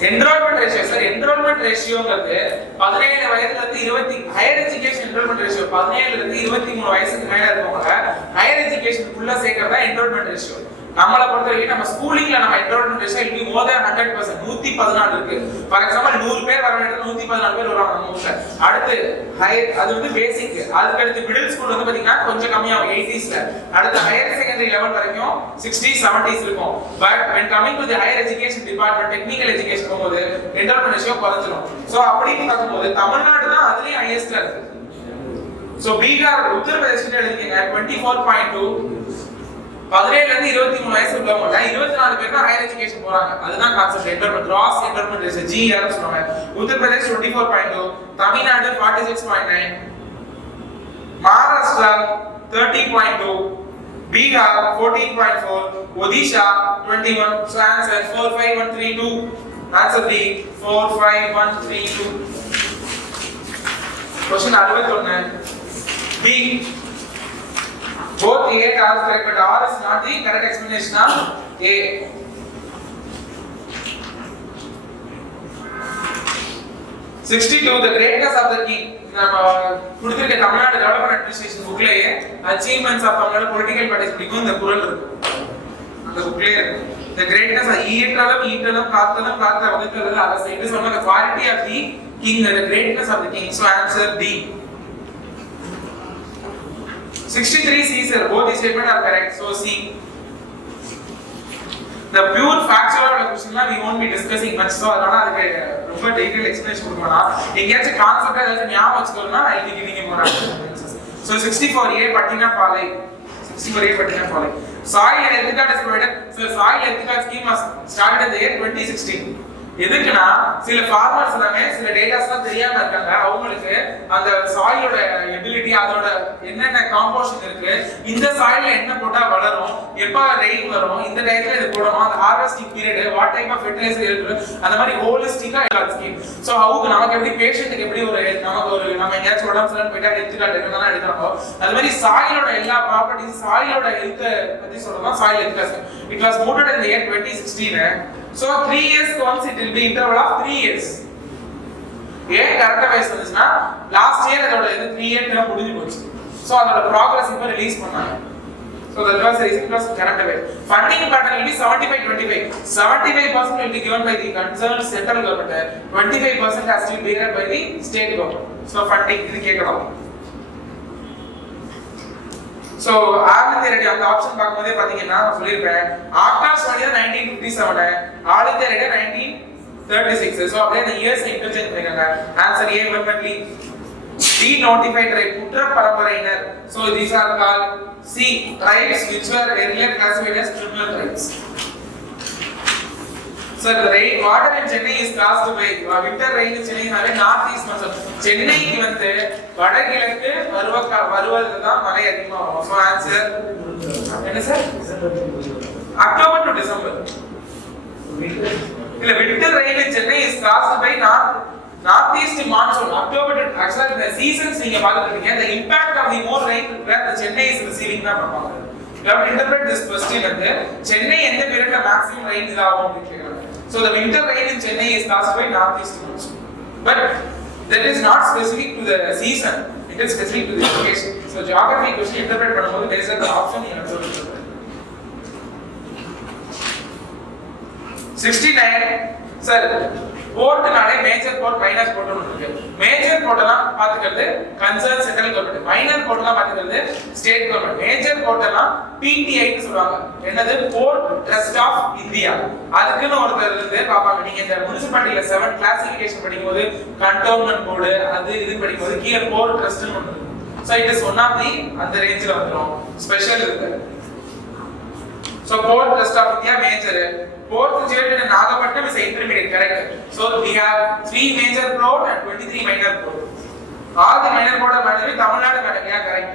enrollment ratio sir enrollment ratio ங்கிறது 17 வயதுல இருந்து 20 ஹையர் எஜுகேஷன் enrollment ratio 17 ல இருந்து 23 வயசுக்கு மேல இருக்கவங்க ஹையர் எஜுகேஷன் ஃபுல்லா சேர்க்கறதா enrollment ratio நம்மள பொறுத்தவரைக்கும் நம்ம ஸ்கூலிங்ல நம்ம enrollment ratio will be more than 100% 114 இருக்கு ஃபார் எக்ஸாம்பிள் 100 பேர் வர வேண்டியது 114 பேர் வருவாங்க நம்ம ஊர்ல அடுத்து ஹையர் அது வந்து பேசிக் அதுக்கு அடுத்து மிடில் ஸ்கூல் வந்து பாத்தீங்கன்னா கொஞ்சம் கம்மியாகும் 80s ல அடுத்து ஹையர் செகண்டரி லெவல் வரைக்கும் 60s 70s இருக்கும் but when coming to the higher education department technical education போகும்போது enrollment ratio குறைஞ்சிரும் சோ அப்படின்னு பார்க்கும்போது தமிழ்நாடு தான் அதுலயே ஹையஸ்டா இருக்கு சோ பீகார் உத்தரப்பிரதேசத்துல எழுதிங்க 24.2 17 ல இருந்து 23 வயசு உள்ளவங்க 24 பேர் தான் ஹையர் எஜுகேஷன் போறாங்க அதுதான் கான்செப்ட் என்டர்மென்ட் கிராஸ் என்டர்மென்ட் ரேஷியோ ஜிஆர் சொல்றாங்க Uttar Pradesh 24.2 Tamil Nadu 46.9 Maharashtra 30.2 Bihar 14.4 Odisha 21 so answer 45132 answer B 45132 question 61 B both A and R is correct, but R is not the correct explanation of A. 62 the greatness of the king. நம்ம கொடுத்திருக்க Tamil Nadu development administration புக்லயே achievements of Tamil Nadu political parties பிடிக்கும் இந்த குறள் இருக்கு அந்த புக்லயே இருக்கு the greatness of ஈட்டலும் காத்தலும் காத்த வகுத்தல் அரசு இது சொன்ன the quality of the king the greatness of the king so answer D. 63 C sir both the statement are correct so C the pure factual question we won't be discussing much so adana adukku romba detailed explanation கொடுக்கணும் எங்கயாச்சும் concept ஏதாவது ஞாபகம் வச்சுக்கணும்னா I will be giving you more answers so 64A Pattinappalai 64A Pattinappalai soil and health card is provided so soil health card scheme was started in the year 2016 எதுக்குனா சில farmers எல்லாமே சில டேட்டாஸ்லாம் தெரியாம இருக்காங்க அவங்களுக்கு அந்த சாயிலோட எபிலிட்டி அதோட என்னென்ன காம்போசிஷன் இருக்கு இந்த சாயில்ல என்ன போட்டா வளரும் எப்ப ரெயின் வரும் இந்த டைம்ல இது போடணும் அந்த harvesting period what type of fertiliser இருக்கு அந்த மாதிரி ஹோலிஸ்டிக்கா எல்லா ஸ்கீம் சோ ஹவுக்கு நமக்கு எப்படி பேஷண்ட்க்கு எப்படி ஒரு நமக்கு ஒரு நம்ம எங்கயாச்சும் உடம்பு சரியில்லை போயிட்டா ஹெல்த் கார்டு என்னெல்லாம் எடுக்கறாங்க அது மாதிரி சாயிலோட எல்லா ப்ராப்பர்ட்டிஸ் சாயிலோட ஹெல்த் பத்தி சொல்றதா soil health card it was mooted in the year 2016 so 3 years once it will be interval of 3 years ஏன் கரெக்ட்டா வைஸ் வந்துச்சுனா லாஸ்ட் இயர் அதோட இது 3 இயர் டேர்ம் முடிஞ்சு போச்சு சோ அதோட progress இப்ப ரிலீஸ் பண்ணாங்க so that was the reason plus correct way funding pattern will be 75% will be given by the concerned central government 25% has to be beared by the state government so funding இது கேக்குறோம் so Anand Reddy அந்த option பாக்கும்போதே பாத்தீங்கன்னா நான் சொல்லிருப்பேன் Akash Vani 1957 Anand Reddy 1936 so அப்படியே அந்த years interchange பண்ணிருக்காங்க ஆன்சர் ஏ வெப்பன்லி டி நோட்டிஃபைட் ரைட் குற்ற பரம்பரையினர் so these are called C rights which were earlier classified as criminal rights sir the rain water in Chennai is caused by winter rain in Chennai நாலே north east monsoon சென்னைக்கு வந்து வடகிழக்கு வருவதுல தான் மழை அதிகமா வரும் சோ ஆன்சர் என்ன sir October to December இல்ல winter rain in Chennai is caused by north east monsoon October to actually the seasons நீங்க பாத்துட்டீங்க the impact of the more rain where the Chennai is receiving தான் பார்ப்பாங்க you have to interpret this question வந்து சென்னை எந்த பீரியட்ல maximum rain இதாகும் அப்படிங்கறாங்க So the winter rain in Chennai is caused by northeast monsoon. But that is not specific to the season. It is specific to the location. So geography question interpret பண்ணும்போது there is an option you have to interpret. 69 sir board நாளே major board minor board இருக்கு. Major போர்ட்லாம் பாத்துக்கிறது concern central government, minor போர்ட்லாம் பாத்துக்கிறது state government. Major போர்ட்லாம் PTI ன்னு சொல்வாங்க. என்னது board trust of India. அதுக்குன்னு ஒருத்தர் இருந்து பாப்பாங்க. நீங்க இந்த முனிசிபாலிட்டில 7 கிளாசிஃபிகேஷன் படிக்கும்போது கண்டோன்மென்ட் போர்டு அது இது படிக்கும்போது கீழ போர்ட் ட்ரஸ்ட்னு ஒன்னு இருக்கு. So it is one of the அந்த ரேஞ்சில வந்துரும். ஸ்பெஷல் இருக்கு. So port trust of India major, port situated in Nagapattinam is intermediate, correct? So we have 3 major port and 23 minor port. All the minor port are managed Tamil Nadu madam, yeah, correct.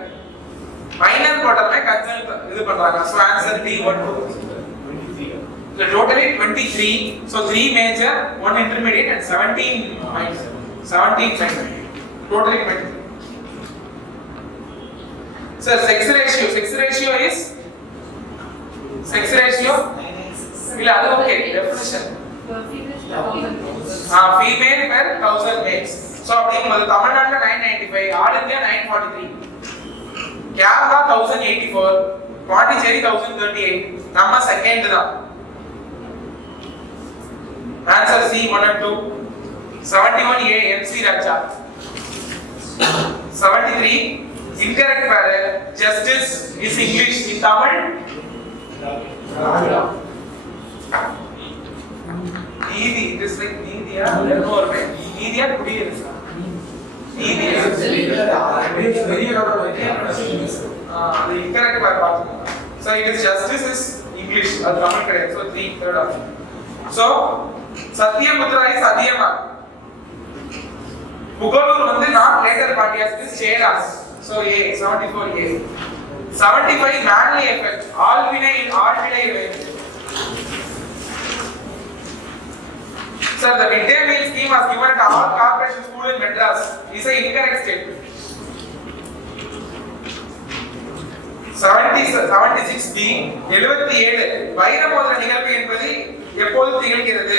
Minor port are concern idu pandranga. So answer D 1 2. So totally 23. So 3 major, 1 intermediate and 17 minor. 17 minor. Totally 23. So sex ratio is sex ratio இல்ல அது okay definition female per 1000 males. So அப்படிங்கும்போது தமிழ்நாட்டுல 995, all India 943, Kerala 1084, Pondicherry 1038, நம்ம second தான். Answer C 1 and 2. 71A MC Raja. 73 incorrect pair. Justice is English in Tamil. நீதி it is like நீதியா இன்னொரு நீதியா குடியரசா நீதியா பெரிய அது incorrect pair பாத்துங்க. So it is justice is English, அது தமிழ் கிடையாது. So 3 third option. So Satyamudra is Adiyama. Pugalur வந்து not later party as this Cheras. So A 74A. 75 Manley effect. All vinay effect. Sir, the midday meal scheme was given at all corporation school in Madras. Is a incorrect statement. 76B 77 வைரமோதிர நிகழ்வு என்பது எப்போது திகழ்கிறது?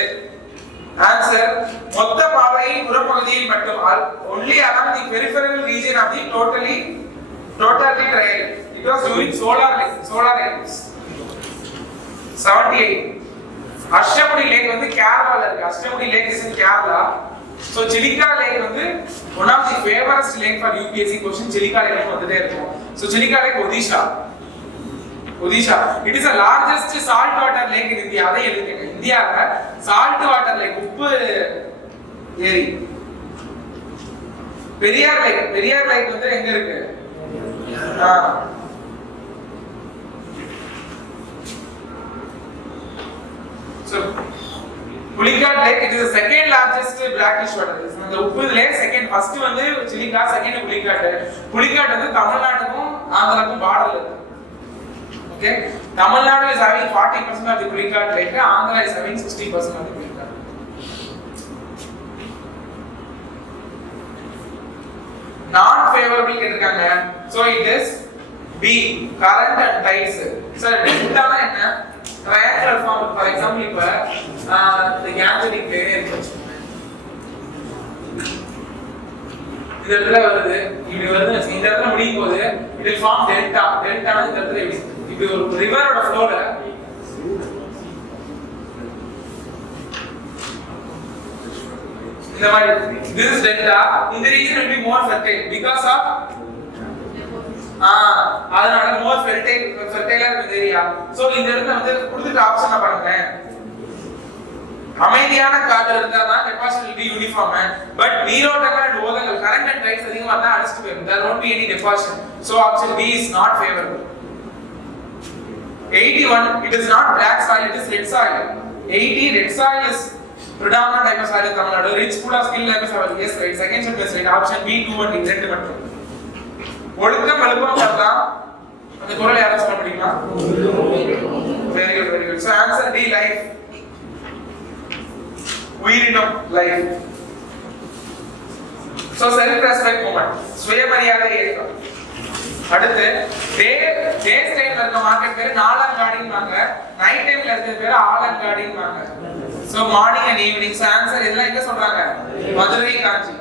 Answer மொத்த பாறையின் புறப்பகுதியில் மட்டும், only along the peripheral region of the totally trial. It was during solar eclipse. 78 Ashtamudi lakh வந்து கேரளால இருக்கு. Ashtamudi lake is in Kerala. So Chilika Lake வந்து one of the favorite lake for UPSC question. Chilika Lake வந்துட்டே இருக்கும். So Chilika Lake Odisha. It is the largest salt water lake in India. அதை எழுதுங்க. இந்தியால salt water lake உப்பு ஏரி. பெரியார் லேக் வந்து எங்க இருக்கு? So Pulikat Lake, it is the second largest brackish water. The உப்பு lake second, first வந்து Chilika, second Pulikat. Pulikat வந்து தமிழ்நாட்டுக்கும் ஆந்திராக்கும் பார்டர்ல இருக்கு. Okay, Tamil Nadu is having 40% of the Pulikat Lake, Andhra is having 60% of the Pulikat. Not favorable கேட்டிருக்காங்க. So it is B, current and tides. So delta னா என்ன? Triangular form. For example, இப்ப the Gangetic plain இருக்கு. இந்த இடத்துல வருது, இப்படி வருது, இந்த இடத்துல முடியும் போது it will form delta. Delta னா இந்த இடத்துல இப்படி ஒரு ரிவரோட ஃப்ளோல இந்த மாதிரி this is delta. இந்த region will be more fertile because of அதனால more fertile இருக்கு ஏரியா. சோ இந்த இடத்துல வந்து கொடுத்துட்ட ஆப்ஷனை பாருங்க. அமைதியான காற்று இருந்தா தான் deposit will be uniform, but நீரோட்டங்கள் and ஓதங்கள் current and tides அதிகமா இருந்தா அடிச்சிட்டு போயிடும். There won't be any deposit. So option B is not favorable. 81 it is not black soil, it is red soil. 80 red soil is predominant type of soil in Tamil Nadu. Rich pool of skill type of soil. Yes, right. Second step is right. Option B 2 and 2 மட்டும். ஒழுக்கம் எழுப்பம் பார்த்தா அந்த குறளை யாராவது சொல்ல முடியுமா? Very good. So answer D, life. உயிரினம், life. So self respect movement, சுயமரியாதை இயக்கம். அடுத்து டே டைம்ல இருக்க மார்க்கெட் பேரு நாலங்காடின்வாங்க, நைட் டைம்ல இருக்க பேரு ஆலங்காடின்வாங்க. So morning and evening. So answer இதெல்லாம் எங்க சொல்றாங்க? மதுரை காஞ்சி.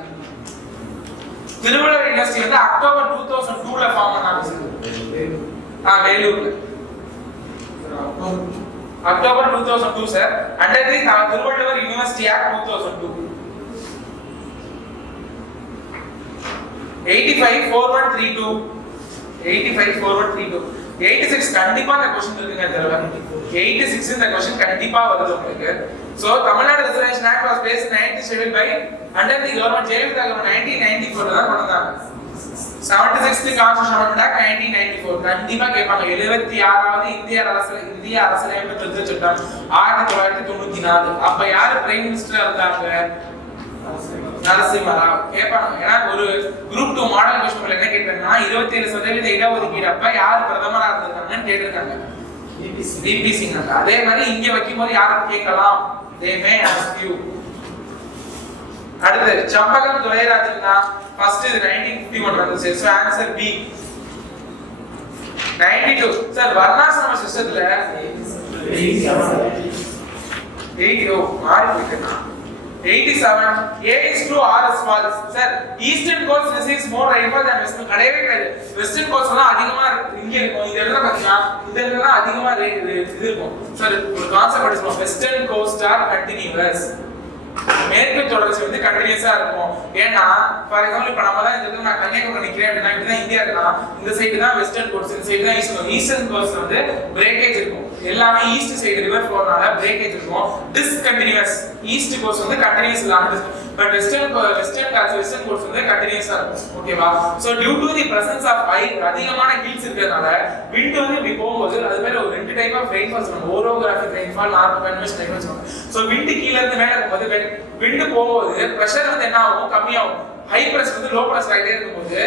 திருவள்ளுவர் யுனிவர்சிட்டி வந்து அக்டோபர் 2002 ல ஃபார்ம் பண்ணாங்க. வேலூர்ல. October 2002 sir. Under the Thiruvalluvar university act 2002. 854132. 854132. 86 கண்டிப்பா இந்த क्वेश्चन இருக்குங்க தெரியல. 86 இந்த क्वेश्चन கண்டிப்பா வருது உங்களுக்கு. So Tamil Nadu Reservation Act was placed in 90 schedule by under the government Jayalalitha government 1994 தான் கொண்டு வந்தாங்க. 76th Constitution Amendment Act 1994 கண்டிப்பா கேட்பாங்க. 76வது இந்திய அரசியலமைப்பு திருத்த சட்டம் 1994. அப்ப யாரு பிரைம் மினிஸ்டரா இருந்தாங்க? நரசிம்மராவ். கேட்பாங்க. ஏன்னா ஒரு குரூப் 2 மாடல் क्वेश्चनல என்ன கேட்டாங்கன்னா 27% இடஒதுக்கீடு அப்ப யார் பிரதமரா இருந்தாங்கன்னு கேட்டிருக்காங்க. விபி சிங். அதே மாதிரி இங்க வைக்கும்போது யாரை கேட்கலாம்? they may ask you. அடுத்து சம்பகம் துரைராஜன் தான் ஃபர்ஸ்ட் இது 1951 வந்துச்சு. So answer B. 92 சார் வர்ணாசிரம சிஸ்டத்துல 80 மாறி போயிட்டேனா 87 A is true R is false. Sir, eastern coast receives more rainfall than western. கிடையவே கிடையாது. western coast எல்லாம் அதிகமா இங்க இருக்கும். இந்த இடத்துல பாத்தீங்கன்னா இந்த இடத்துல அதிகமா இது இருக்கும். சார் ஒரு கான்செப்ட் படிச்சோம். western coast are continuous. மேற்கு தொடர்ச்சி வந்து கண்டினியூஸா இருக்கும். ஏன்னா ஃபார் எக்ஸாம்பிள் இப்ப நம்ம தான் இந்த இடத்துல நான் கன்னியாகுமரி நிக்கிறேன் அப்படின்னா இப்படிதான் இந்தியா இருக்கலாம். இந்த சைடு தான் வெஸ்டர்ன் கோஸ்ட், இந்த சைடு தான் ஈஸ்டர்ன் கோஸ்ட் வந்து பிரேக்கேஜ் இருக்கும். எல்லாமே ஈஸ்ட் சைடு ரிவர் ஃப்ளோனால பிரேக்கேஜ் இருக்கும். டிஸ்கண்டினியூஸ். ஈஸ்ட் கோஸ்ட் வந்து கண்டினியூஸ் இல்லாம பட் வெஸ்டர்ன் கோஸ்ட் வந்து கண்டினியூஸா இருக்கும். ஓகேவா? So due to the presence of high அதிகமான ஹில்ஸ் இருக்கிறதுனால விண்ட் வந்து இப்படி போகும்போது அது மேல ஒரு ரெண்டு டைப் ஆஃப் ரெயின்ஃபால் சொல்லுவாங்க. Orographic rainfall, normal conventional rainfall சொல்லுவாங்க. சோ விண்ட் கீழ இருந்து மேல போகும்போது விண்ட் போகும்போது பிரஷர் வந்து என்ன ஆகும்? கம்மியாகும். ஹை பிரஷர் வந்து லோ பிரஷர் ஆயிட்டே இருக்கும்போது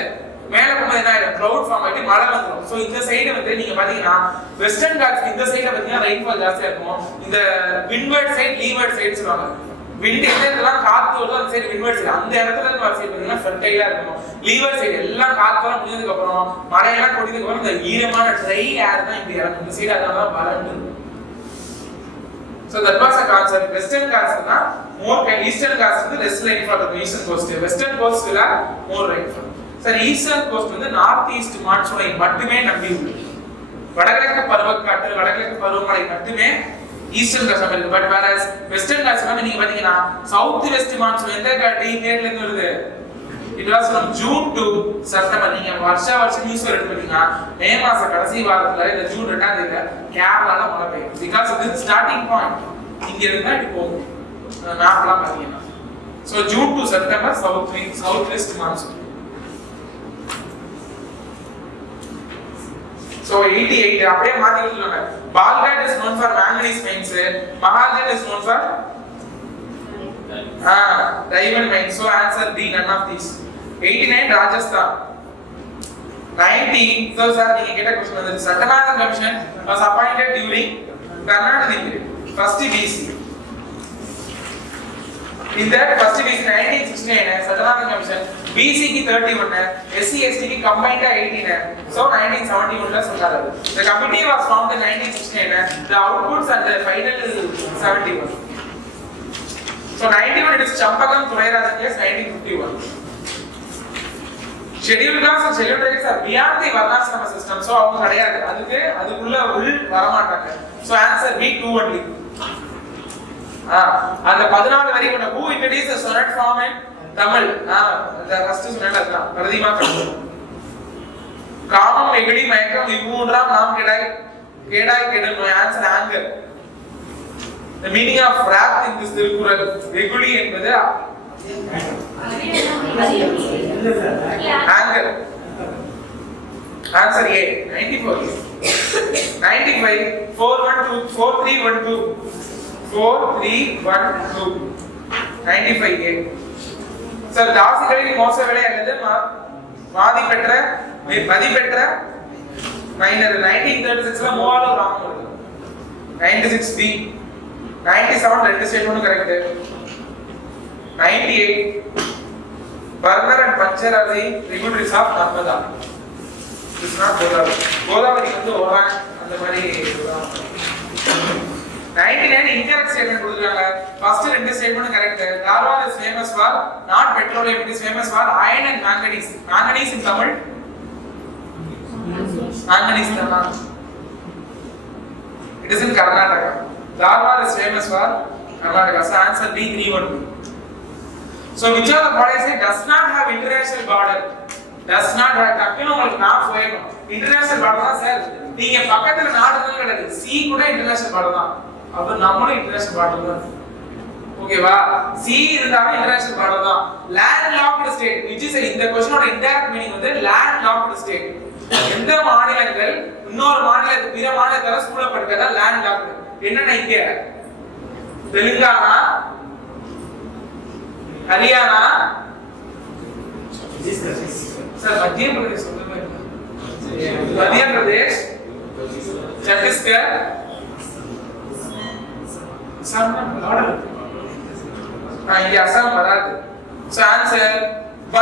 மேல போகும்போது என்ன ஆயிடும்? கிளவுட் ஃபார்ம் ஆயிட்டு மழை வந்துரும். சோ இந்த சைடு வந்து நீங்க பாத்தீங்கன்னா வெஸ்டர்ன் காட்ஸ் இந்த சைடுல பாத்தீங்கன்னா ரெயின்ஃபால் ஜாஸ்தியா இருக்கும். இந்த விண்ட்வர்ட் சைடு லீவர்ட் சைடு சொல்லுவாங்க. விண்ட் எந்த இடத்துல காத்து வருதோ அந்த சைடு விண்ட்வர்ட் சைடு, அந்த இடத்துல இருந்து வர சைடு பாத்தீங்கன்னா ஃபெர்டைலா இருக்கும். லீவர்ட் சைடு எல்லாம் காத்தெல்லாம் முடிஞ்சதுக்கு அப்புறம் மழையெல்லாம் கொட்டினதுக்கு அப்புறம் இந்த ஈரமான ட்ரை ஏர் தான் இப்படி இறங்கும். இந்த சைடு அதனால தான் வறண்டு. So that was a concept. Western Ghats na more eastern Ghats வந்து less rainfall இருக்கும். Eastern coast, western coast la more rainfall. Sir, eastern coast வந்து north east மான்சூனை மட்டுமே நம்பி உள்ளது. வடகிழக்கு பருவக்காற்று, வடகிழக்கு பருவமழை மட்டுமே ஈஸ்டர்ன் Ghats இருக்கு. பட் whereas western Ghats நீங்க பாத்தீங்கன்னா சவுத் வெஸ்ட் மான்சூன் எந்த காட்டி நேர்ல இருந்து வருது? It was from June to September. நீங்க வருஷம் நியூஸ் எடுத்துட்டீங்கன்னா மே மாச கடைசி வாரத்துல இந்த ஜூன் 2ஆம் தேதியில கேரளால மழை பெய்யும். Because of this starting point இங்க இருந்தா இது போகும். மேப்லாம் பாத்தீங்கன்னா so June to September south west monsoon. So 88 அப்படியே மாத்தி சொல்லுங்க. Balghat is known for manganese mines. Mahajan is known for diamond mines. So answer D, none of these. 89 Rajasthan. 90 so sir நீங்க கேட்ட क्वेश्चन வந்து Satyanarayana Commission was appointed during Karnataka period. First BC. In that first BC 1969 Satyanarayana Commission BC की 31 SC ST की combined 18 so 1971 ல சொன்னாரு. The committee was formed in 1969. The outputs and the final is 71. So 91 it is Champakam Thurayarajan case 1951. Scheduled castes and scheduled tribes are beyond the Varnashrama system. So அவங்க கிடையாது. அதுக்குள்ள உள் வர மாட்டாங்க. So answer B 2 only. அந்த 14 வரி கொண்ட who introduced the sonnet form in Tamil? the first sonnet அதுதான். பிரதிமா கண்டு. காமம் நெகிழி மயக்கம் இம்மூன்றாம் நாம் கேடாய் கெடும். answer anger. The meaning of wrath in this Thirukkural வெகுளி என்பது anger. Answer A 94. 95 412 4312 4312 95 A. Sir, தாசிகளின் மோசவேலை அல்லது மதிப்பெற்ற மைனர் 1936 ல மூவால ராமம் வருது. 96 B. 97 ரெண்டு statement correct. 98 Burner and Panchar are the tributaries of Narmada. It's not Godavari. Godavari வந்து ஓரான் அந்த மாதிரி 99 incorrect statement கொடுத்திருக்காங்க. First ரெண்டு statement correct. Dharwad is famous for not petroleum, it is famous for iron and manganese. Manganese in Tamil? Manganese தானா? It is in Karnataka. Dharwad is famous for Karnataka. So answer B 312. So which of the following say does not have international border? Does not have. டக்குனு உங்களுக்கு நான் போயணும். International border தான் sir. நீங்க பக்கத்துல நாடுகள் கிடையாது. C கூட இன்டர்நேஷனல் பார்டர் தான். அப்ப நம்மளும் இன்டர்நேஷனல் பார்டர் தான். ஓகேவா? சி இருந்தாலும் இன்டர்நேஷனல் பார்டர் தான். Land logged state which is இந்த क्वेश्चनோட இன்டைரக்ட் மீனிங் வந்து லேண்ட் லாக்டு ஸ்டேட். எந்த மாநிலங்கள் இன்னொரு மாநிலத்துக்கு பிற மாநிலத்தோட சூழப்பட்டிருக்கதா லேண்ட் லாக்டு. என்னன்னா இங்க தெலுங்கானா, ஹரியானா, सर मध्य प्रदेश मध्य प्रदेश छत्तीसगढ़ असम ये असम बराबर सो आंसर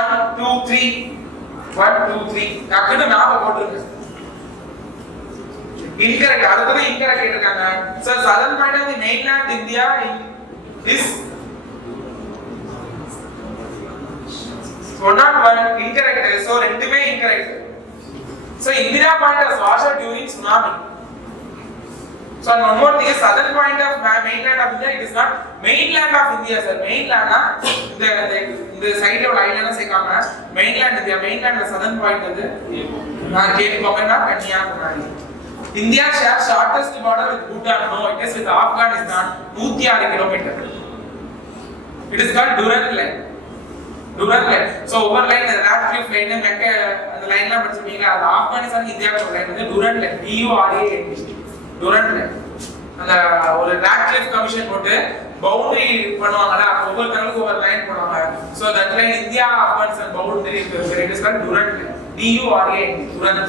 1 2 3 1 2 3 டக்குனு நாம போட்டுருங்க இன்கரெக்ட் அதுக்கு இன்கரெக்ட் கேட்டிருக்காங்க sir southern point of the mainland India is 101 incorrect so ரெண்டுமே incorrect so Indira point was washed during tsunami so one more thing is southern point of mainland of India it is not mainland of India sir mainland இந்த சைடுல உள்ள ஐலண்ட்ல சேர்க்காம mainland India mainland southern point வந்து நான் Cape கோகனா Kanyakumari India shares shortest border with Bhutan no it is with Afghanistan 106 km it is called Durand line Durand line. So over line the Radcliffe line Mecca அந்த லைன்லாம் படிச்சிருக்கீங்க அது ஆப்கானிஸ்தான் இந்தியாவோட line வந்து Durand line DURAND Durand line அந்த ஒரு Radcliffe commission போட்டு boundary பண்ணுவாங்கல ஒவ்வொரு தங்களுக்கு ஒவ்வொரு லைன் போடுவாங்க so that line India Afghanistan boundary it is called Durand line DURAND Durand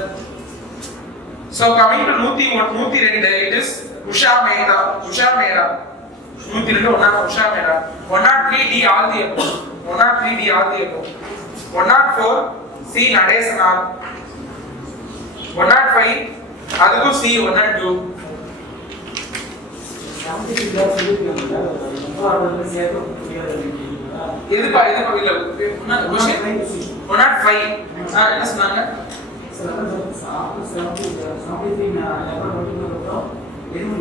so coming to 102 it is Usha Mehra 102 Usha Mehra 103 D all the above 103 D all the above 104 C Nadesanar 105 அதுக்கு C 102 எதுப்பா இது பக்கத்துல 105 என்ன சொன்னாங்க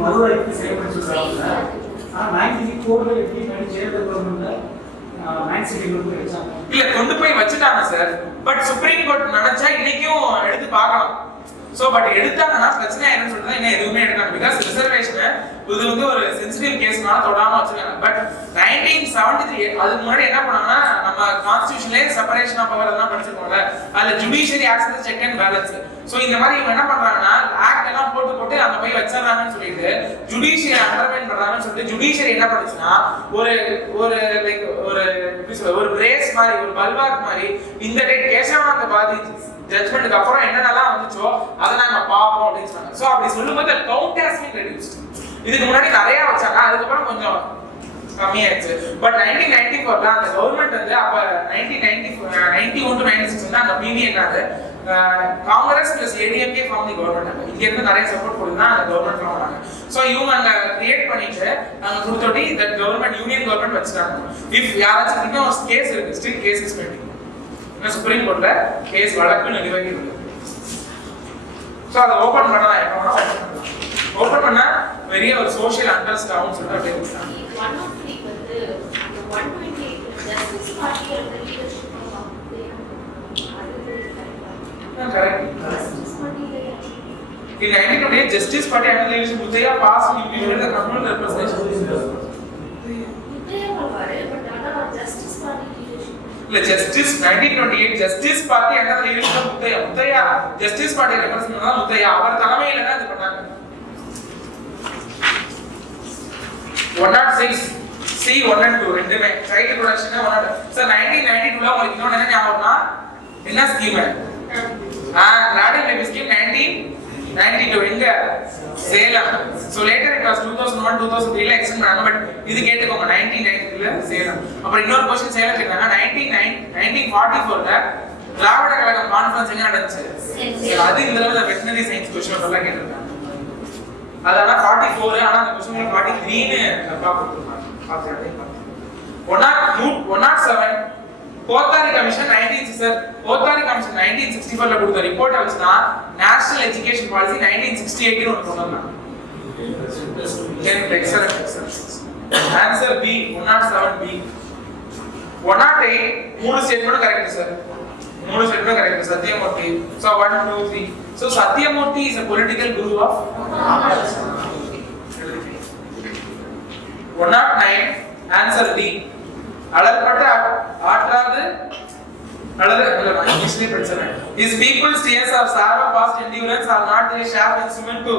மறுவரைக்கு செயல்பட்டு சொல்றாங்க ஆனா 94 ல எப்படி பண்ணி சேர்ந்த கவர்மெண்ட்ல இல்ல கொண்டு போய் வச்சுட்டாங்க சார் பட் சுப்ரீம் கோர்ட் நினைச்சா இன்னைக்கும் எடுத்து பார்க்கலாம் சோ பட் எடுத்தாங்கன்னா பிரச்சனை என்னன்னு சொல்றது என்ன எதுவுமே எடுக்காது பிகாஸ் ரிசர்வேஷன் இது வந்து ஒரு சென்சிட்டிவ் கேஸ்னால தொடாம வச்சிருக்காங்க பட் 1973 அதுக்கு முன்னாடி என்ன பண்ணாங்கன்னா நம்ம கான்ஸ்டிடியூஷன்லயே செப்பரேஷன் ஆஃப் பவர் எல்லாம் படிச்சிருக்கோம்ல அதுல judiciary acts the check and balance so இந்த மாதிரி இவங்க என்ன பண்றாங்கன்னா ஆக்ட் எல்லாம் போட்டு அங்க போய் வச்சறாங்கன்னு சொல்லிட்டு ஜுடிஷியரி அண்டர்மைன் பண்றாங்கன்னு சொல்லிட்டு ஜுடிஷியரி என்ன பண்ணுச்சுன்னா ஒரு லைக் ஒரு பிரேஸ் மாதிரி ஒரு பல்வாக் மாதிரி இந்த டேட் கேசவானந்த பாதி ஜட்ஜ்மென்ட்க்கு அப்புறம் என்னென்னலாம் வந்துச்சோ அத நாங்க பாப்போம் அப்படினு சொன்னாங்க சோ அப்படி சொல்லும்போது கவுண்ட் ஹஸ் பீன் ரெடியூஸ்ட் இதுக்கு முன்னாடி நிறைய வச்சாங்க அதுக்கு அப்புறம் கொஞ்சம் கம்மியாச்சு பட் 1994 ல அந்த கவர்மெண்ட் வந்து அப்ப 1991 to 96 வந்து அந்த பிவி என்னது Congress plus ADMK form the government இங்க இருந்து நிறைய சப்போர்ட் கொடுத்தா அந்த கவர்மெண்ட் ஃபார்ம் ஆனாங்க சோ இவங்க அங்க கிரியேட் பண்ணிட்டு அங்க கொடுத்தோடி தட் கவர்மெண்ட் யூனியன் கவர்மெண்ட் வச்சாங்க இஃப் யாராச்சும் கிட்ட ஒரு கேஸ் இருக்கு ஸ்டில் கேஸ் இஸ் பெண்டிங் இந்த சுப்ரீம் கோர்ட்ல கேஸ் வழக்கு நிலுவையில் இருக்கு சோ அத ஓபன் பண்ணலாம் எப்போ ஓபன் பண்ணா பெரிய ஒரு சோஷியல் அண்டர்ஸ்ட் ஆகும் சொல்லிட்டு அப்படியே கொடுத்தாங்க 103 வந்து 128 ஜஸ்டிஸ் பார்ட்டி அந்த leadership correct justice party in 1928 justice party and leadership Muthaiya passed implemented the communal representation Muthaiya பாரு பட் ஆனா justice party leadership இல்ல justice 1928 justice party and leadership Muthaiya justice party represent பண்ணா Muthaiya அவர் தலைமையில தான் இது பண்ணாங்க 106 C 102 ரெண்டுமே child production 100 sir 1992 ல உங்களுக்கு இன்னொரு என்ன ஞாபகம்னா என்ன ஸ்கீம் கிராடல் பேபி ஸ்கீம் 1992 எங்க Salem so later it was 2001 2003 ல எக்ஸ்டெண்ட் பண்ணாங்க பட் இது கேட்டுக்கோங்க 1993 ல சேலம் அப்புறம் இன்னொரு क्वेश्चन சேலம் கேட்டாங்க 1944 ல திராவிட கழகம் கான்ஃபரன்ஸ் எங்க நடந்துச்சு அது இந்த தடவை வெட்டனரி சயின்ஸ் क्वेश्चन எல்லாம் கேட்டிருக்காங்க அதான 44 ஆனா அந்த क्वेश्चन 43 ன்னு தப்பா கொடுத்திருக்காங்க. பாத்துக்கிட்டே 107 கோத்தாரி கமிஷன் 1964 ல கொடுத்த ரிப்போர்ட்ட வச்சு தான் நேஷனல் எஜுகேஷன் பாலிசி 1968 ன்னு ஒன்னு கொண்டு வந்தாங்க. Excellent. Answer B 107B. 108 மூணு ஸ்டேட்மென்ட் கரெக்ட் சார். மூணு statement correct. Sathyamoorthy. So 1 2 3. So Satyamurthy is a political guru of 109 answer D. அளப்பட்ட ஆற்றாது இங்கிலீஷ்லயே படிச்சேன். His people's tears of sorrow past endurance are not their sharp instrument to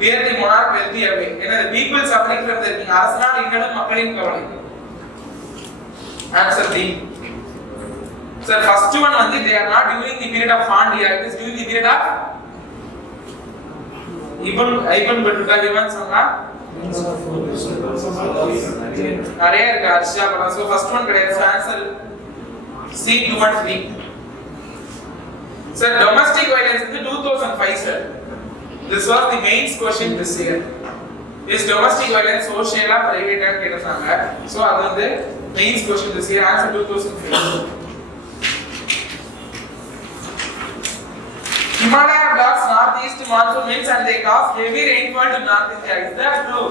bear the monarch wealthy away. the people suffering from the king. அரசனால் இன்னும் மக்களின் கவலை. Answer D. Sir, first one வந்து they are not during the period of Pandya, it is during the period of Ibn Battuta events சொன்னா நிறைய இருக்கு அர்ஷா படம். So first one கிடையாது. So answer C 213. Sir, domestic violence in 2005 sir. This was the main question this year. Is domestic violence social or private ன்னு கேட்டாங்க. So அது வந்து main question this year. Answer 2005. Himalaya blocks northeast monsoon winds and they cause heavy rainfall to North India. Is that true?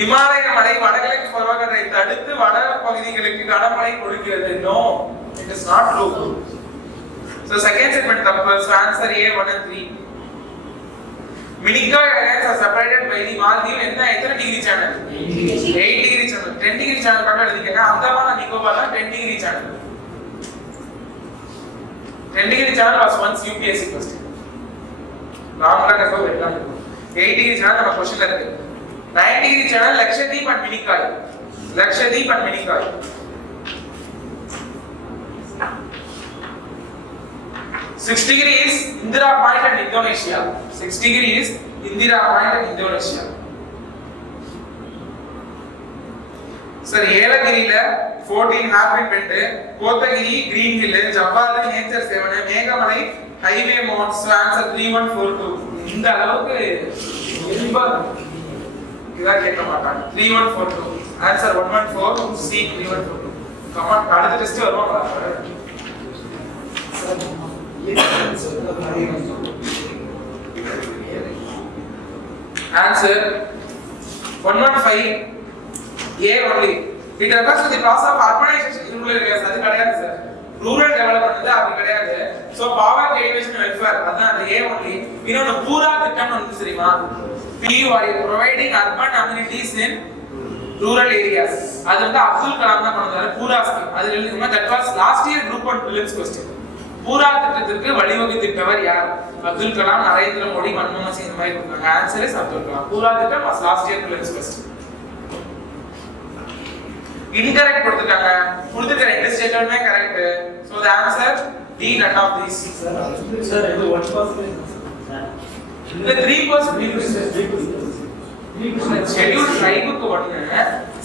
Himalaya மலை வடகிழக்கு பருவகாற்றை தடுத்து வட பகுதிகளுக்கு கனமழை கொடுக்கிறது. No, it is not true. So second statement தப்பு. So answer A 1 and 3. Minicoy Islands are separated by the Maldives எத்தனை degree channel? 8 degree channel. 10 degree channel பக்கம் எழுதிக்கங்க. Andaman and Nicobar 10 degree channel. 10 degree channel was once UPSC question. நாமளா கரெக்டா வெட்டலாம். 8 degree channel நம்ம क्वेश्चनல இருக்கு. 9 degree channel Lakshadweep and Minicoy. 6 degree is Indira Point in Indonesia. 6 degree is Indira Point in Indonesia. Sir, ஏலகிரியில 14 hairpin bend, Kotagiri green hill, ஜப்பார்ல nature 7, Meghamalai highway mounts. Answer 3142. இந்த அளவுக்கு ரொம்ப இதா கேட்க மாட்டாங்க. 3142. Answer 114 C 3142. கமெண்ட் அடுத்த டெஸ்ட் வருவாங்களா? Answer 115 A only. It refers to the process of urbanization in rural areas. அது கிடையாது சார். ரூரல் டெவலப்மென்ட் அது கிடையாது. சோ பாவர்ட்டி எலிவேஷன் வெல்ஃபேர் அதான் அந்த A only. இன்னொரு பூரா திட்டம் வந்து தெரியுமா? PUR providing urban amenities in rural areas. அது வந்து அப்துல் கலாம் தான் பண்ணாரு பூரா ஸ்கீம். அது எழுதுமா that was last year group 1 prelims question. பூரா திட்டத்திற்கு வழிவகுத்திட்டவர் யார்? அப்துல் கலாம், நரேந்திர மோடி, மன்மோகன் சிங் இந்த மாதிரி கொடுத்தாங்க. Answer is Abdul Kalam. பூரா திட்டம் was last year prelims question. Incorrect கொடுத்துட்டாங்க. கொடுத்துட்டேன் இந்த ஸ்டேட்மென்ட்மே correct. So the answer D none of these. Sir, இது 1%. இல்ல 3%. Schedule tribe-க்கு ஒண்ணு.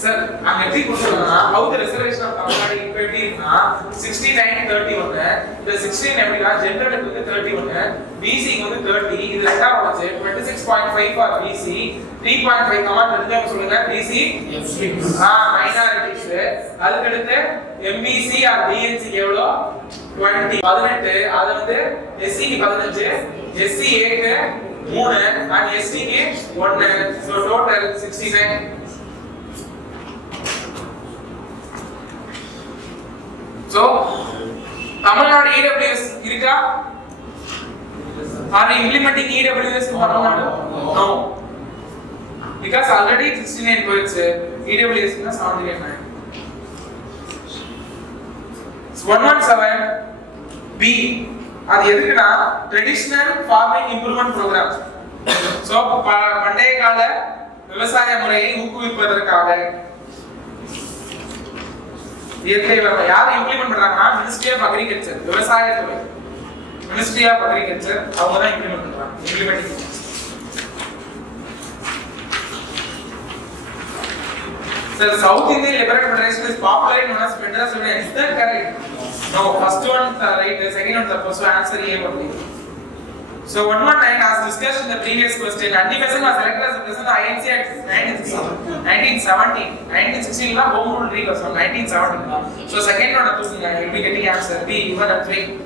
சார் அங்க எப்படி கொடுத்தாங்கன்னா how the reservation of Tamil Nadu இப்ப எப்படி இருக்குன்னா 69-31. இந்த 16 எப்படினா ஜெனரலுக்கு வந்து 31, BC க்கு வந்து 30. இது ரெண்டா வச்சு 26.5 for BC, 3.5 கமெண்ட் எடுத்து சொல்லுங்க. BC minorities. அதுக்கு அடுத்து MBC or DNC எவ்வளோ 20 18. அது வந்து SC க்கு 15, SCA க்கு 3 and ST க்கு 1. So total 69. So Tamil Nadu EWS இருக்கா? Are you implementing EWS in Tamil Nadu? No. Because already 69 போயிடுச்சு. EWS னா 79. 117 B அது எதுக்குன்னா traditional farming improvement programme. So பண்டைய கால விவசாய முறையை ஊக்குவிப்பதற்காக இயற்கை விவசாயம் யார் இம்ப்ளிமெண்ட் பண்றாங்கன்னா மினிஸ்ட்ரி ஆஃப் அக்ரிகல்ச்சர், விவசாயத்துறை, மினிஸ்ட்ரி ஆஃப் அக்ரிகல்ச்சர் அவங்க தான் இம்ப்ளிமெண்ட் பண்றாங்க. Implementing Sir, South Indian Liberal Federation is popular known as Madras Union. Is that correct? No, first one right, the second one the first answer A only. So 119 as discussed in the previous question, Andy Besant was elected as the president of INC at 1917. 1916 la home rule rule was from 1917. So second one you will be getting answer B 1 and 3.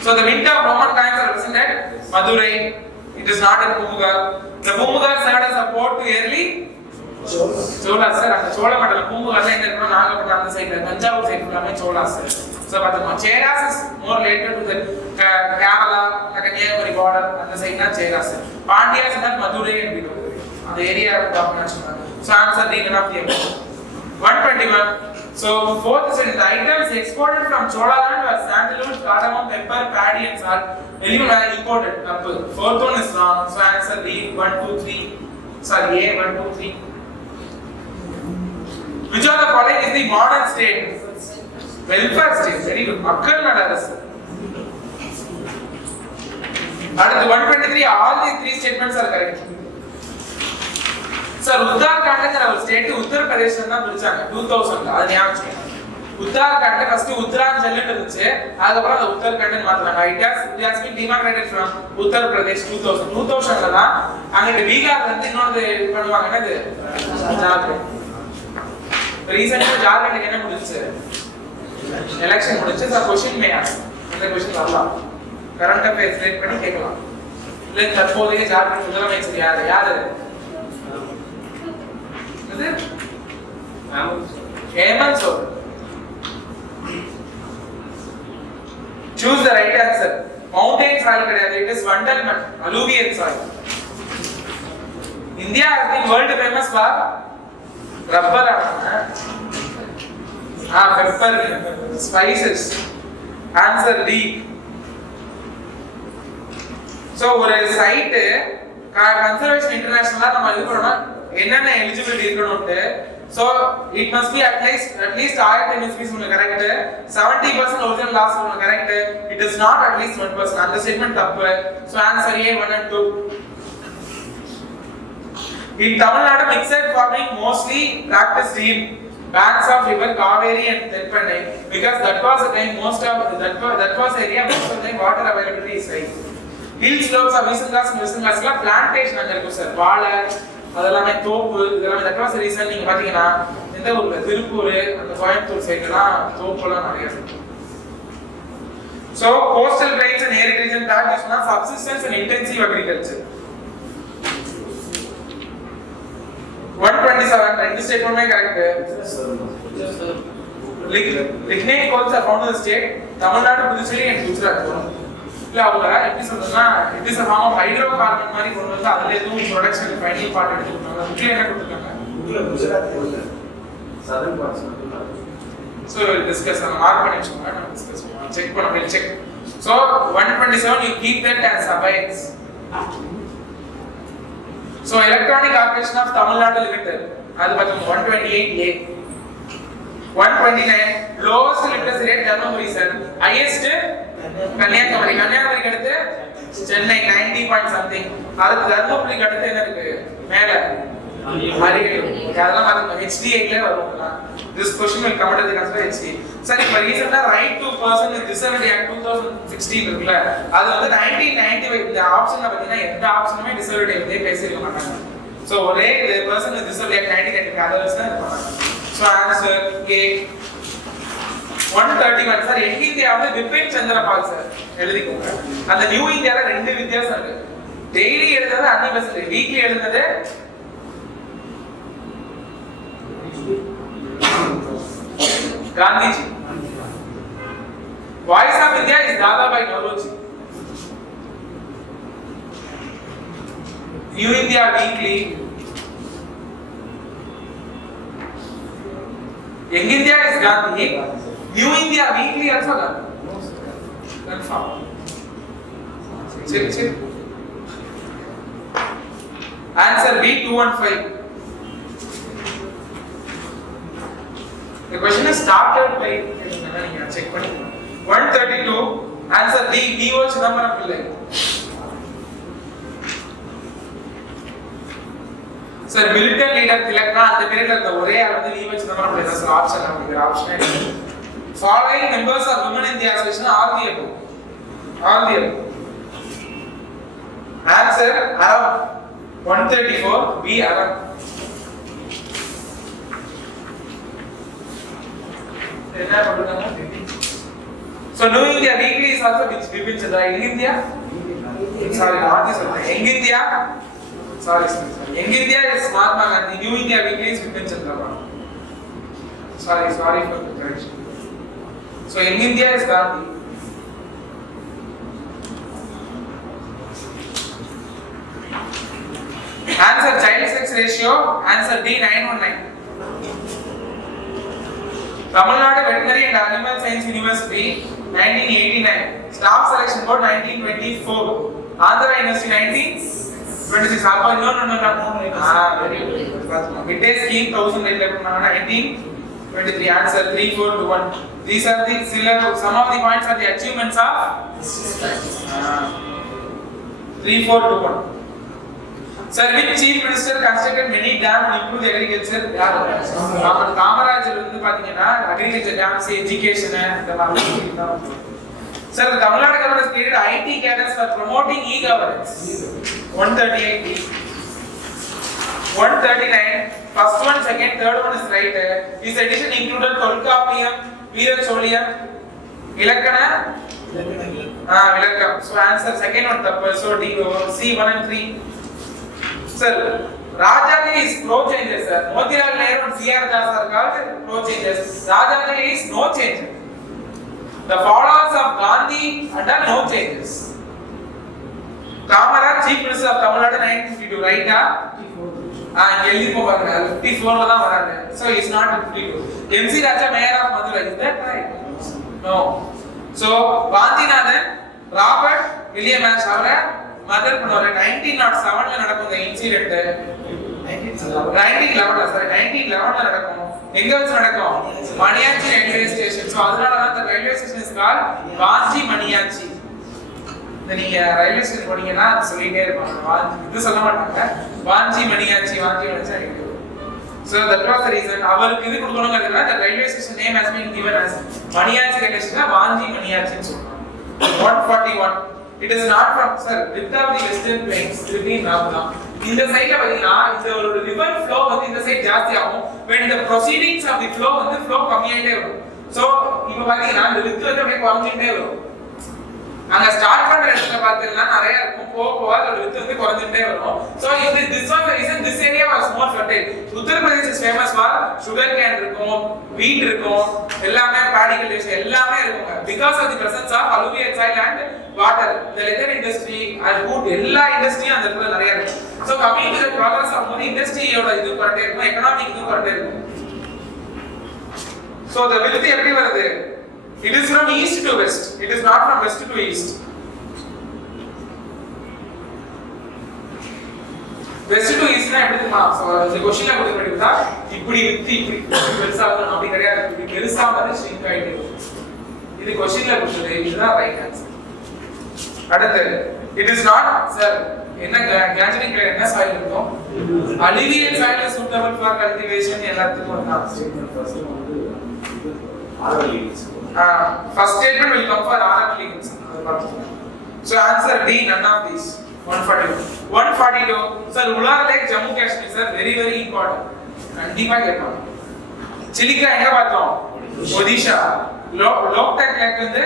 So the mint of Roman coins are represented Madurai. It is not in Pumugal. The Pumugal served as a port to early Cholas sir. And Chola Mandala Pumugal and then Nagapattan the side, Tanjavur side from Cholas sir. So but the Cheras is more later to the Kerala, like a neighboring border, and the side not Cheras. Pandya is not Madurai and below. The area of government. So answer D enough here. 121. So fourth is the items exported from Chola land were sandalwood, cardamom, pepper, paddy and salt. Anyone are imported. Fourth one is wrong. So answer D 1, 2, 3. Sorry, A 1, 2, 3. Which of the following is the modern state? Welfare state. Very good. Makkal Nadaras. Out of the 123, all these three statements are correct. Sir, Uttarakhand our state Uttar Pradesh na பிரிச்சாங்க 2000 அது ஞாபகம். Uttarakhand first Uttaranchal இருந்துச்சு. அதுக்கு அப்புறம் அது Uttarakhand மாத்துறாங்க. It has been demarcated from Uttar Pradesh 2000. 2000ல தான் அங்க பீகார்ல இருந்து இன்னொரு பண்ணுவாங்க என்னது? ஜார்க்கண்ட். ரீசன்ட்டா ஜார்க்கண்ட் என்ன முடிஞ்சுச்சு? எலெக்ஷன் முடிஞ்சு சார் क्वेश्चन மே ஆஸ். இந்த क्वेश्चन வரலாம். கரண்ட் அஃபேர்ஸ் ரிலேட் பண்ணி கேட்கலாம். இல்ல தற்போதைய ஜார்க்கண்ட் முதலமைச்சர் யாரு? Hemant Soren. Choose the right answer. Mountain soil கிடையாது. It is Vandelman, alluvial soil. India has been world famous for rubber. Pepper, spices. Answer D. So ஒரு சைட் கன்சர்வேஷன் இன்டர்நேஷனலா நம்ம இது பண்ணோம்னா என்னென்ன எலிஜிபிலிட்டி இருக்கணும்னு so it must be at least 1000 species correct 70% original loss correct it is not at least 1% and the statement தப்பு so answer A 1 and 2 in Tamil Nadu mixed farming mostly practiced in banks of river Kaveri and Theppanai because that was the time that was area most of the time water availability is high hill slopes of Eastern Ghats la plantation அங்க இருக்கு sir வாழை அதெல்லாமே தோப்பு இதெல்லாம் that was the reason நீங்க பாத்தீங்கன்னா இந்த ஊர்ல திருப்பூர் அந்த கோயம்புத்தூர் சைடுலாம் தோப்புலாம் நிறைய இருக்கு so coastal plains and arid region that is not subsistence and intensive agriculture 127 ரெண்டு ஸ்டேட்மெண்ட்மே correct lignite coals are found in the state Tamil Nadu Puducherry and Gujarat இல்ல அவங்க எப்படி சொல்றதுன்னா it is a form of hydrocarbon மாதிரி கொண்டு வந்து அதுல எதுவும் ப்ரொடக்ஷன் ஃபைனல் பார்ட் எடுத்துட்டாங்க அதுல என்ன கொடுத்திருக்காங்க குஜராத் இல்ல சதர்ன் பார்ட்ஸ் மட்டும் so we'll discuss on mark பண்ணி வச்சுக்கோங்க நம்ம டிஸ்கஸ் பண்ணுவோம் செக் பண்ண we'll check so 127 you keep that as abides so electronic corporation of Tamil Nadu limited அது பார்த்தோம் 128A 129 lowest literacy rate Dharmaburi sir highest Kanyakumari அடுத்து Chennai 90 point something அடுத்து தர்மபுரிக்கு அடுத்து என்ன இருக்கு மேல அரியலூர் அதெல்லாம் பாருங்க HD8 ல வரும்னா this question will come at the answer HD சரி இப்ப ரீசன்ட்டா right to person with disability act 2016 இருக்குல அது வந்து 1995 இந்த ஆப்ஷன்ல பாத்தீங்கன்னா எந்த ஆப்ஷனுமே disability பத்தி பேசிருக்க மாட்டாங்க சோ ஒரே person with disability act 1995 others தான் இருப்பாங்க சோ ஆன்சர் A 131 சார் எங்க இந்தியாவுல விபின் சந்திரபால் சார் எழுதிக்கோங்க அந்த நியூ இந்தியால ரெண்டு வித்தியாசம் இருக்கு டெய்லி எழுதுறது அன்னிவர்சரி வீக்லி எழுதுறது Gandhiji voice of India is Dadabhai Naoroji new India weekly Young India is Gandhi. New India Weekly also Gandhi. Confirm. Check. Answer B 215. The question is started by check 132. Answer D D.O. Chidambaram Pillai. Sir, militant leader Tilakna at the period of the Ore and the Neva Chidambaram Pillai. That's an option. Following members of women in the association are the above. Answer around 134. B around. என்ன பண்றாங்க? So New India Weekly is also Bipin Chandra. Young India? Sorry, not this one. Young India? Sorry. Young India is Mahatma Gandhi. New India Weekly is Bipin Chandra. Sorry for the correction. So Young India is Gandhi. Answer child sex ratio. Answer D 919. Tamil Nadu Veterinary and Animal Science University 1989. Staff Selection Board 1924. Andhra University 1926. Alpha no. Very good. Midday scheme 1923. Answer 3, 4 to 1. These are the some of the points are the achievements of 3, 4 to 1. Sir, which chief minister constructed many dams and improved agriculture? Kamaraj வந்து பாத்தீங்கன்னா agriculture dams, education இந்த மாதிரி தான். Sir, the Tamil Nadu government has created IT cadres for promoting e-governance. 138. 139. First one, second, third one is right. This edition included Tolkappiyam, Veeracholiam, Ilakkana. Vilakkam. So answer second one tappu. So D over C 1 and 3. Sir, Rajaji is pro-changes, sir. Motilal Nehru and C.R. Das are called pro-changes. Rajaji is no change. The followers of Gandhi under no changes. Kamaraj, Chief Minister of Tamil Nadu 1952, right? இங்க எழுதி போவாங்க 54 ல தான் வராங்க. So he is not 52. MC Raja, Mayor of Madurai, is that right? No. So Gandhinathan, Robert William Ash அவரை mother பண்ணுவாரு. 1907 ல நடக்கும் இந்த இன்சிடென்ட். 1911 ல நடக்கும். எங்க வச்சு நடக்கும்? Maniyachi railway station. சோ அதனால தான் இந்த railway station is called Vanchi Maniyachi. நீங்க ரயில்வே ஸ்டேஷன் போனீங்கன்னா அது சொல்லிட்டே இருப்பாங்க. வாஞ்சி இது சொல்ல மாட்டாங்க. Vanchi Maniyachi So that was the reason. அவருக்கு இது கொடுக்கணும்ங்கிறதுனால the railway station name has been given as Maniyachi railway station Vanchi மணியாச்சின்னு சொல்றாங்க. 141. It is not from sir width of the western plains between Nagda. இந்த சைடுல பாத்தீங்கன்னா இந்த ஒரு ரிவர் ஃப்ளோ வந்து இந்த சைடு ஜாஸ்தி ஆகும். when the proceedings of the flow வந்து flow கம்மியாயிட்டே வரும். So இப்போ பாத்தீங்கன்னா இந்த width வந்து அப்படியே குறைஞ்சிட்டே வரும். அங்க ஸ்டார்ட் பண்ற இடத்துல பார்த்தீங்கன்னா நிறைய இருக்கும். போக அதோட width வந்து குறைஞ்சிட்டே வரும். So this was the reason this area was more fertile. Uttar Pradesh is famous for sugar cane இருக்கும், wheat இருக்கும், எல்லாமே paddy cultivation எல்லாமே இருக்குங்க. Because of the presence of alluvial soil and water. The leather industry and food எல்லா இண்டஸ்ட்ரியும் அந்த இடத்துல நிறைய இருக்கு. So coming to the progress of the industry யோட இது குறைட்டே இருக்கும், economic இது குறைட்டே இருக்கும். So the width எப்படி வருது? It is from east to west. It is not from west to east. West to east na எப்படி தெரியுமா? So இந்த क्वेश्चनல கொடுத்திருந்தா இப்படி வித்து இப்படி பெருசா வரணும் அப்படி கிடையாது. இப்படி பெருசா வந்து ஷ்ரிங்க் ஆயிட்டே இருக்கும். இது क्वेश्चनல கொடுத்தது இதுதான் ரைட் ஆன்சர். அடுத்து it is not sir என்ன கேன்சரிங் கிரேட் என்ன சாயில் இருக்கும்? alluvial soil is suitable for cultivation எல்லாத்துக்கும் தான் ஸ்டேட்மென்ட் ஃபர்ஸ்ட் வந்து ஆரல் leaves. First statement will come for oral leaves. So answer D, none of these. 142. 142. Sir, Ular Lake, Jammu Kashmir, sir, very very important. கண்டிப்பா கேட்பாங்க. Silica எங்க பார்த்தோம்? ஒடிஷா. லோக்டாக் லேக் வந்து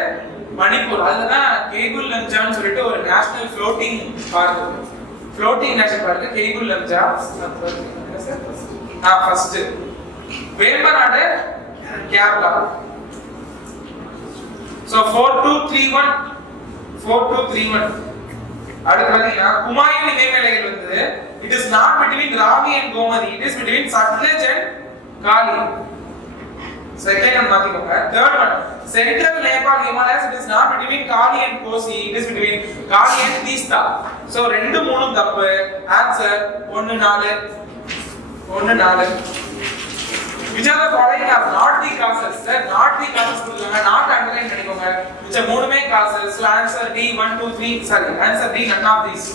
மணிப்பூர். அதுதான் கேகுல் லம்ஜான்னு சொல்லிட்டு ஒரு நேஷனல் ஃப்ளோட்டிங் பார்க் இருக்கு. Floating national park Keibul Lamjao. First. Vembanad Kerala. So 4231 4231 அடுத்து பாத்தீங்கன்னா குமாயூன் இமயமலைகள் வந்து it is not between Ravi and Gomadi, it is between Satluj and Kali. Second one பாத்தீங்க. Third one Central Nepal Himalayas, it is not between Kali and Kosi, it is between Kali and Teesta. So 2 3 தப்பு. Answer 1 4 1 4. Which are the following are not the causes? Sir, not the causes கொடுங்க. not underline பண்ணிக்கோங்க. which are மூணுமே causes. So answer D 1 2 3. Sorry, answer D none of these.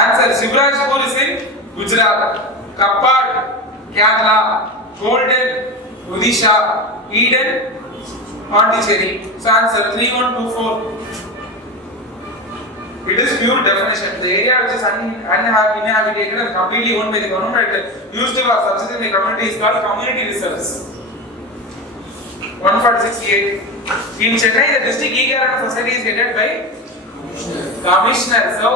Answer Shivrajpur is in Gujarat, Kappad Kerala, Golden Odisha, Eden Pondicherry. So answer 3 1 2 4. It is pure definition. The area which is uninhabited and completely owned by the government used for subsisting the community is called community reserves. 146A. In Chennai, the district e-governance society is headed by commissioner. So,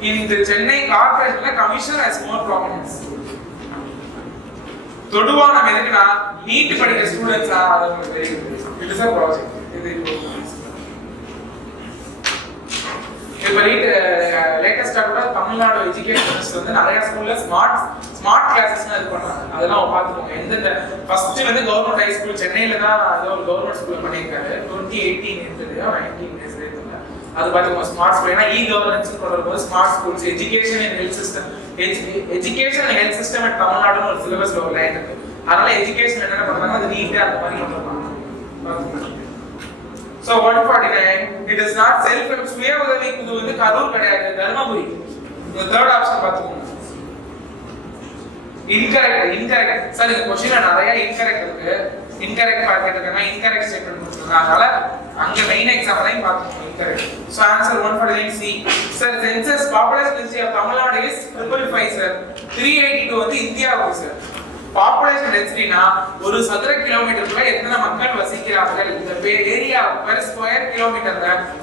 in the Chennai corporation, the commissioner has more prominence. தொடுவா நம்ம எதுக்குன்னா NEET படிக்கிற students it is a project. இப்போ லேட்டஸ்டா கூட Tamil Nadu education minister வந்து நிறைய ஸ்கூல்ல smart கிளாसेसனா இது பண்றாங்க. அதெல்லாம் பாத்துக்கோங்க. எந்தெந்த ஃபர்ஸ்ட் வந்து கவர்மெண்ட் ஹை ஸ்கூல் சென்னையில தான் அது ஒரு கவர்மெண்ட் ஸ்கூல்ல பண்ணிருக்காரு. 2018 இருந்ததுல 19 இயர்ஸ் இருக்குல்ல. அது பாத்துக்கோங்க ஸ்மார்ட் ஸ்கூல். ஏன்னா கவர்னன்ஸ் சொல்றது smart schools education and health system education and health system at தமிழ்நாடுன்னு ஒரு சிலபஸ்ல ஒரு லைன் இருக்கு. அதனால எஜுகேஷன் என்ன பண்றாங்க அது நீட்டா அந்த மாதிரி பண்றாங்க. So 149 it is not self சுய உதவி குழு வந்து கரூர் கிடையாது தர்மபுரி. இந்த தேர்ட் ஆப்ஷன் பாத்துக்கோங்க. இன்கரெக்ட் சார் இந்த क्वेश्चनல நிறைய இன்கரெக்ட் இருக்கு. இன்கரெக்ட் பார்த்துட்டேன்னா இன்கரெக்ட் ஸ்டேட்மென்ட் கொடுத்துருக்காங்க. அதனால அங்க மெயின் எக்ஸாம்லயும் பாத்துக்கோங்க incorrect. So answer 149 C. Sir census population density of Tamil Nadu is 555 sir. 382 வந்து இந்தியாவுக்கு சார். Population density na ஒரு சதுர கிலோமீட்டருக்குள்ள எத்தனை மக்கள் வசிக்கிறார்கள் இந்த area per square kilometer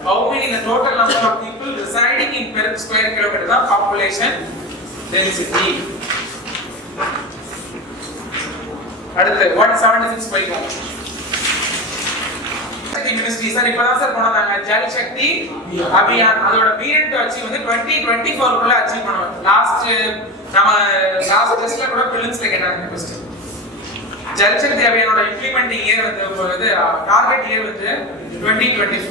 how many the total number of people residing in per square kilometer தான் population density. அடுத்து 176 போய்க்கும். Ministry sir இப்பதான் சார் போனாங்க ஜல் சக்தி அபியான் அதோட பீரியட் வச்சு வந்து 2024 குள்ள அச்சீவ் பண்ணுவோம். லாஸ்ட் டெஸ்ட்ல கூட பிலிம்ஸ்ல கேட்டாங்க question. Jal Shakti அபியானோட implementing year வந்து டார்கெட் இயர் வந்து 2024.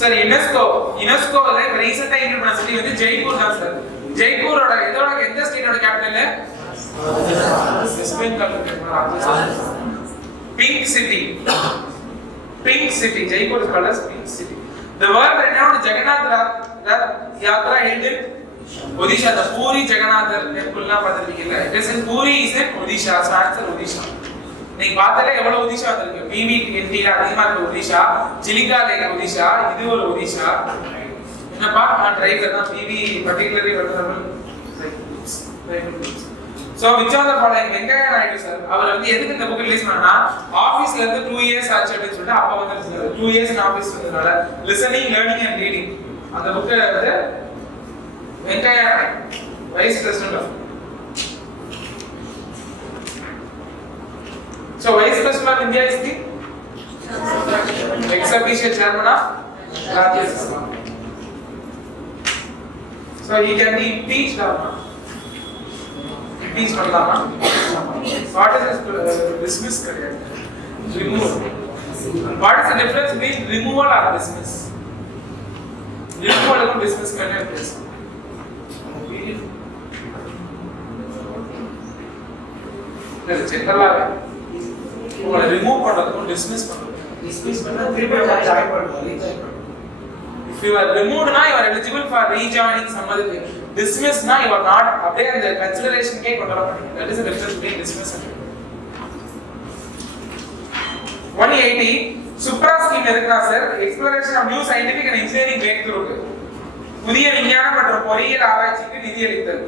சார் யுனெஸ்கோல ரீசன்ட்டா இன்க்ளூட் பண்ண சிட்டி வந்து ஜெய்ப்பூர் தான் சார். ஜெய்ப்பூரோட இதோட எந்த ஸ்டேட்டோட capital? West Bengal. Pink City. Jaipur is called as Pink City. The world renowned Jagannath Yatra held in Odisha. The Puri Jagannath temple na pathirukilla. It is in Puri is in Odisha. So answer Odisha. நீங்க பார்த்தாலே எவ்வளவு ஒடிஷா வந்திருக்கு. PVT அதிகமா இருக்கு Odisha. Silica lakh Odisha. இது ஒரு ஒடிஷா. என்னப்பா நான் டிரைவர் தான் PV particularly vulnerable. So which of the following Venkaiah Naidu sir அவர் வந்து எதுக்கு இந்த புக் ரிலீஸ் பண்ணா ஆபீஸ்ல இருந்து 2 இயர்ஸ் ஆச்சு அப்படினு சொல்லிட்டு அப்பா வந்து 2 இயர்ஸ் இன் ஆபீஸ் வந்ததால லிசனிங் லேர்னிங் அண்ட் ரீடிங் அந்த புக் வந்து Venkaiah Naidu vice president of So vice president of India is the ex officio chairman of Rajya Sabha. So he can be impeached or not? Impeach பண்ணலாமா? What is dismiss career? Removal. What is the difference between removal or dismiss? Removal and dismiss career is. இது ஜெனரலாவே உங்களை remove பண்றதுக்கும் dismiss பண்ணா திருப்பி join பண்ணுவாங்க. If you are removed na you are eligible for rejoining some other thing. Dismiss na you are not அப்படியே அந்த consideration K கொண்டு வர மாட்டீங்க. That is the difference between dismiss and removal. 180 Supra scheme எதுக்குனா sir exploration of new scientific and engineering breakthrough புதிய விஞ்ஞான மற்றும் பொறியியல் ஆராய்ச்சிக்கு நிதி அளித்தல்.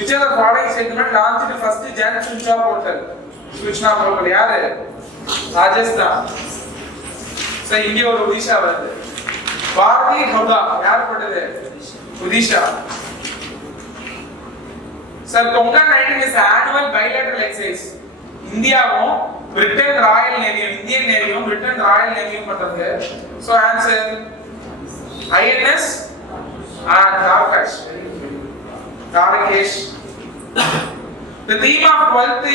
Which of the following statement launched the first Jan Suchna portal? Suchna portal யாரு? Rajasthan. Sir இங்க ஒரு ஒடிஷா வருது. பாரதி ஹவுதா யார் போட்டது? ஒடிஷா. சார் கொங்கன் நைட்டிங் இஸ் annual bilateral exercise. இந்தியாவும் பிரிட்டன் ராயல் நேவியும் இந்தியன் நேவியும் பிரிட்டன் ராயல் நேவியும் பண்றது. So answer INS Tarkash. The theme of 12th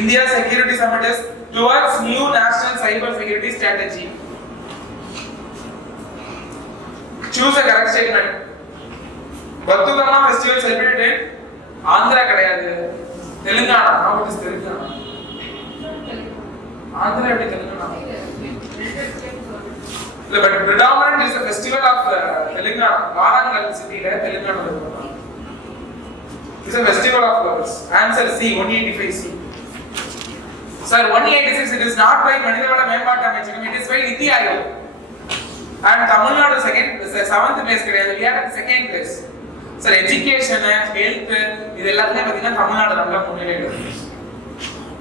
India Security Summit is towards new national cyber security strategy. Choose a correct statement. Bathugama festival celebrated Andhra கிடையாது Telangana. How it is Telangana? Andhra எப்படி Telangana? But predominant is the festival of Telangana. Warangal city la Telangana la. It's a festival of flowers. Answer C 185 C. Sir, 186, it is not by மனிதவள மேம்பாட்டு அமைச்சகம், it is by நிதி Aayog. And Tamil Nadu seventh place கிடையாது, we are at second place. Sir, education, health, இது எல்லாத்துலயும் பாத்தீங்கன்னா தமிழ்நாடு நல்லா முன்னேறி இருக்கு.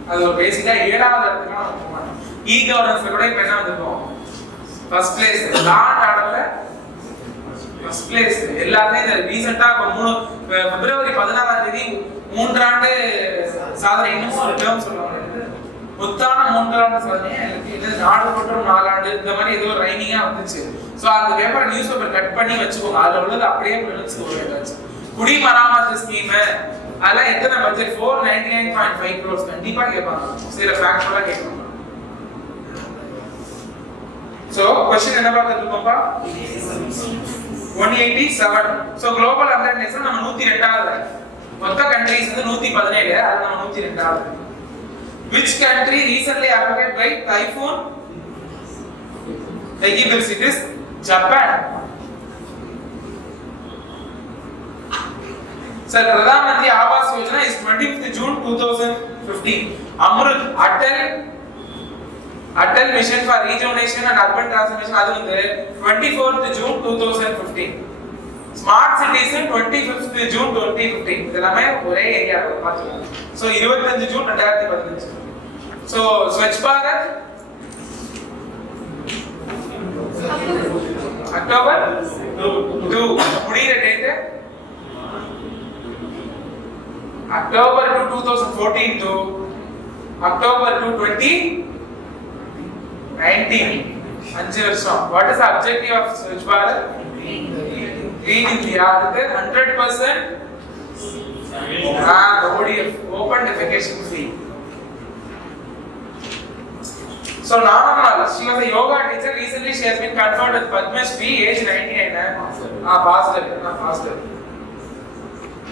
அது ஒரு பேசிக்கா 7வது இடத்துக்கு நம்ம போறோம். E-governance கூட இப்ப என்ன வந்திருக்கோம்? First place. லாண்ட் ஆர்டர்ல first place. எல்லாத்துலயும் ரீசெண்டா பிப்ரவரி 16ஆம் தேதி 3 ஆண்டு சாதனை இன்னும் ஒரு டேர்ம் சொல்லுவாங்க. முத்தான 3 ஆண்டு சாதனை இது நாடு மற்றும் 4 ஆண்டு இந்த மாதிரி ஏதோ ஒரு ரைமிங்கா வந்துச்சு. சோ அந்த பேப்பர் நியூஸ் பேப்பர் கட் பண்ணி வச்சுக்கோங்க. அதுல உள்ளது அப்படியே பிரிச்சு போடுங்க. குடிமராமத்து ஸ்கீம் அதெல்லாம் எத்தனை பட்ஜெட் 499.5 crores கண்டிப்பா கேட்பாங்க. சில ஃபேக்டரா கேட்பாங்க. சோ क्वेश्चन என்ன பார்த்துட்டோம்ப்பா? 187. சோ குளோபல் அவேர்னஸ் நம்ம 102வது. மொத்த கண்ட்ரீஸ் வந்து 117, அது நம்ம 102வது. Which country recently affected by typhoon Hagibis? It is Japan. Sir, Pradhan Mantri Awas Yojana is 25th June 2015. Amrut Atal Mission for Rejuvenation and Urban Transformation adu வந்து 24th June 2015. Smart Cities 25th June 2015. இதெல்லாமே ஒரே ஏரியால பாத்துக்கலாம். So 25 June 2015. So Swachh Bharat October 2 முடிகிற date October 2014 to October 2019. 5 வருஷம். What is the objective of Swachh Bharat? Green India. 100% ODF, open defecation free. So Nanamal, she was a yoga teacher. Recently, she has been conferred with Padma Shri, age 99. Passed away.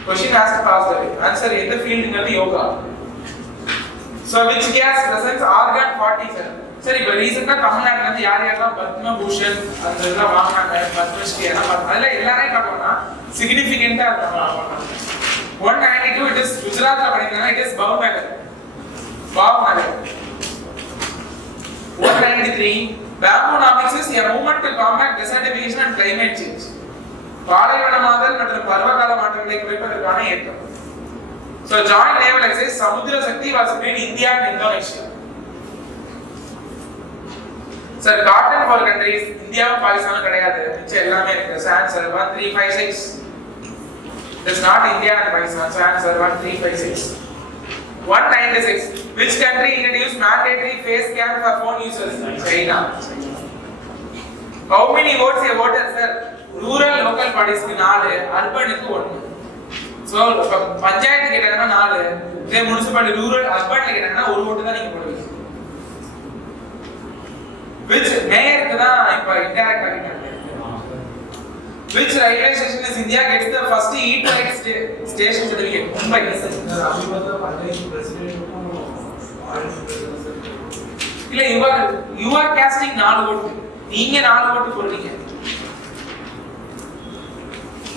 Question asked passed away. Answer in the field in the yoga. So which gas presents argon 47? Sir, இப்போ ரீசெண்டா தமிழ்நாட்டுல இருந்து யார் யாரெல்லாம் பத்ம பூஷன் அந்த இதெல்லாம் வாங்குனாங்க, பத்மஸ்ரீ எல்லாம் அதுல எல்லாரையும் காட்டுவோம்னா சிக்னிஃபிகண்டா இருந்தாங்க. 192 it is குஜராத்ல பண்ணிருக்காங்க, it is Bhavnagar. 193 Bambonomics is a movement to combat desertification and climate change. பாலைவனமாதல் மற்றும் பருவகால மாற்றங்களை குறைப்பதற்கான இயக்கம். So joint naval exercise Samudra Shakti was between India and Indonesia. Sir, cotton for countries India and Pakistan கிடையாது, மிச்ச எல்லாமே இருக்கு. Answer 1356. It's not India and Pakistan. So answer 1356. 196 Which country introduced mandatory face cam for phone users? China. How many votes a voter, sir? Rural local bodies க்கு 4, urban க்கு 1. So panchayat கேட்டாங்கன்னா 4, இதே municipality rural அர்பன்ல கேட்டாங்கன்னா ஒரு ஓட்டு தான் நீங்க போடுவீங்க. Which மேயருக்கு தான் இப்ப இன்டைரக்ட் ஆகிட்டாங்க. Which railway station in India gets the first eat right station certificate? Mumbai. இல்ல you are casting 4 ஓட்டு, நீங்க 4 ஓட்டு போடுறீங்க.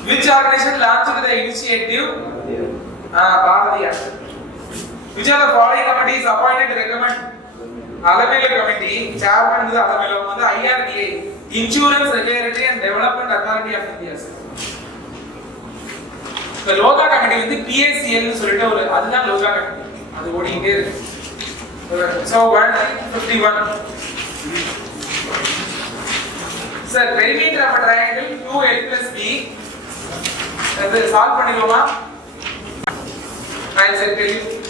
Which organization launched the initiative? Bharatiyar. Which of the following committees appointed to recommend? Alamela Committee, chairman is Alamela, the IRDA, Insurance Regulatory and Development Authority of India. The Loga Committee with the PACL னு சொல்லிட்டு ஒரு அதுதான் Loga Committee. அது ஓடிட்டே இருக்கு. So 151. Sir, perimeter of a triangle 2L plus B. அது solve பண்ணிடுவோமா? I said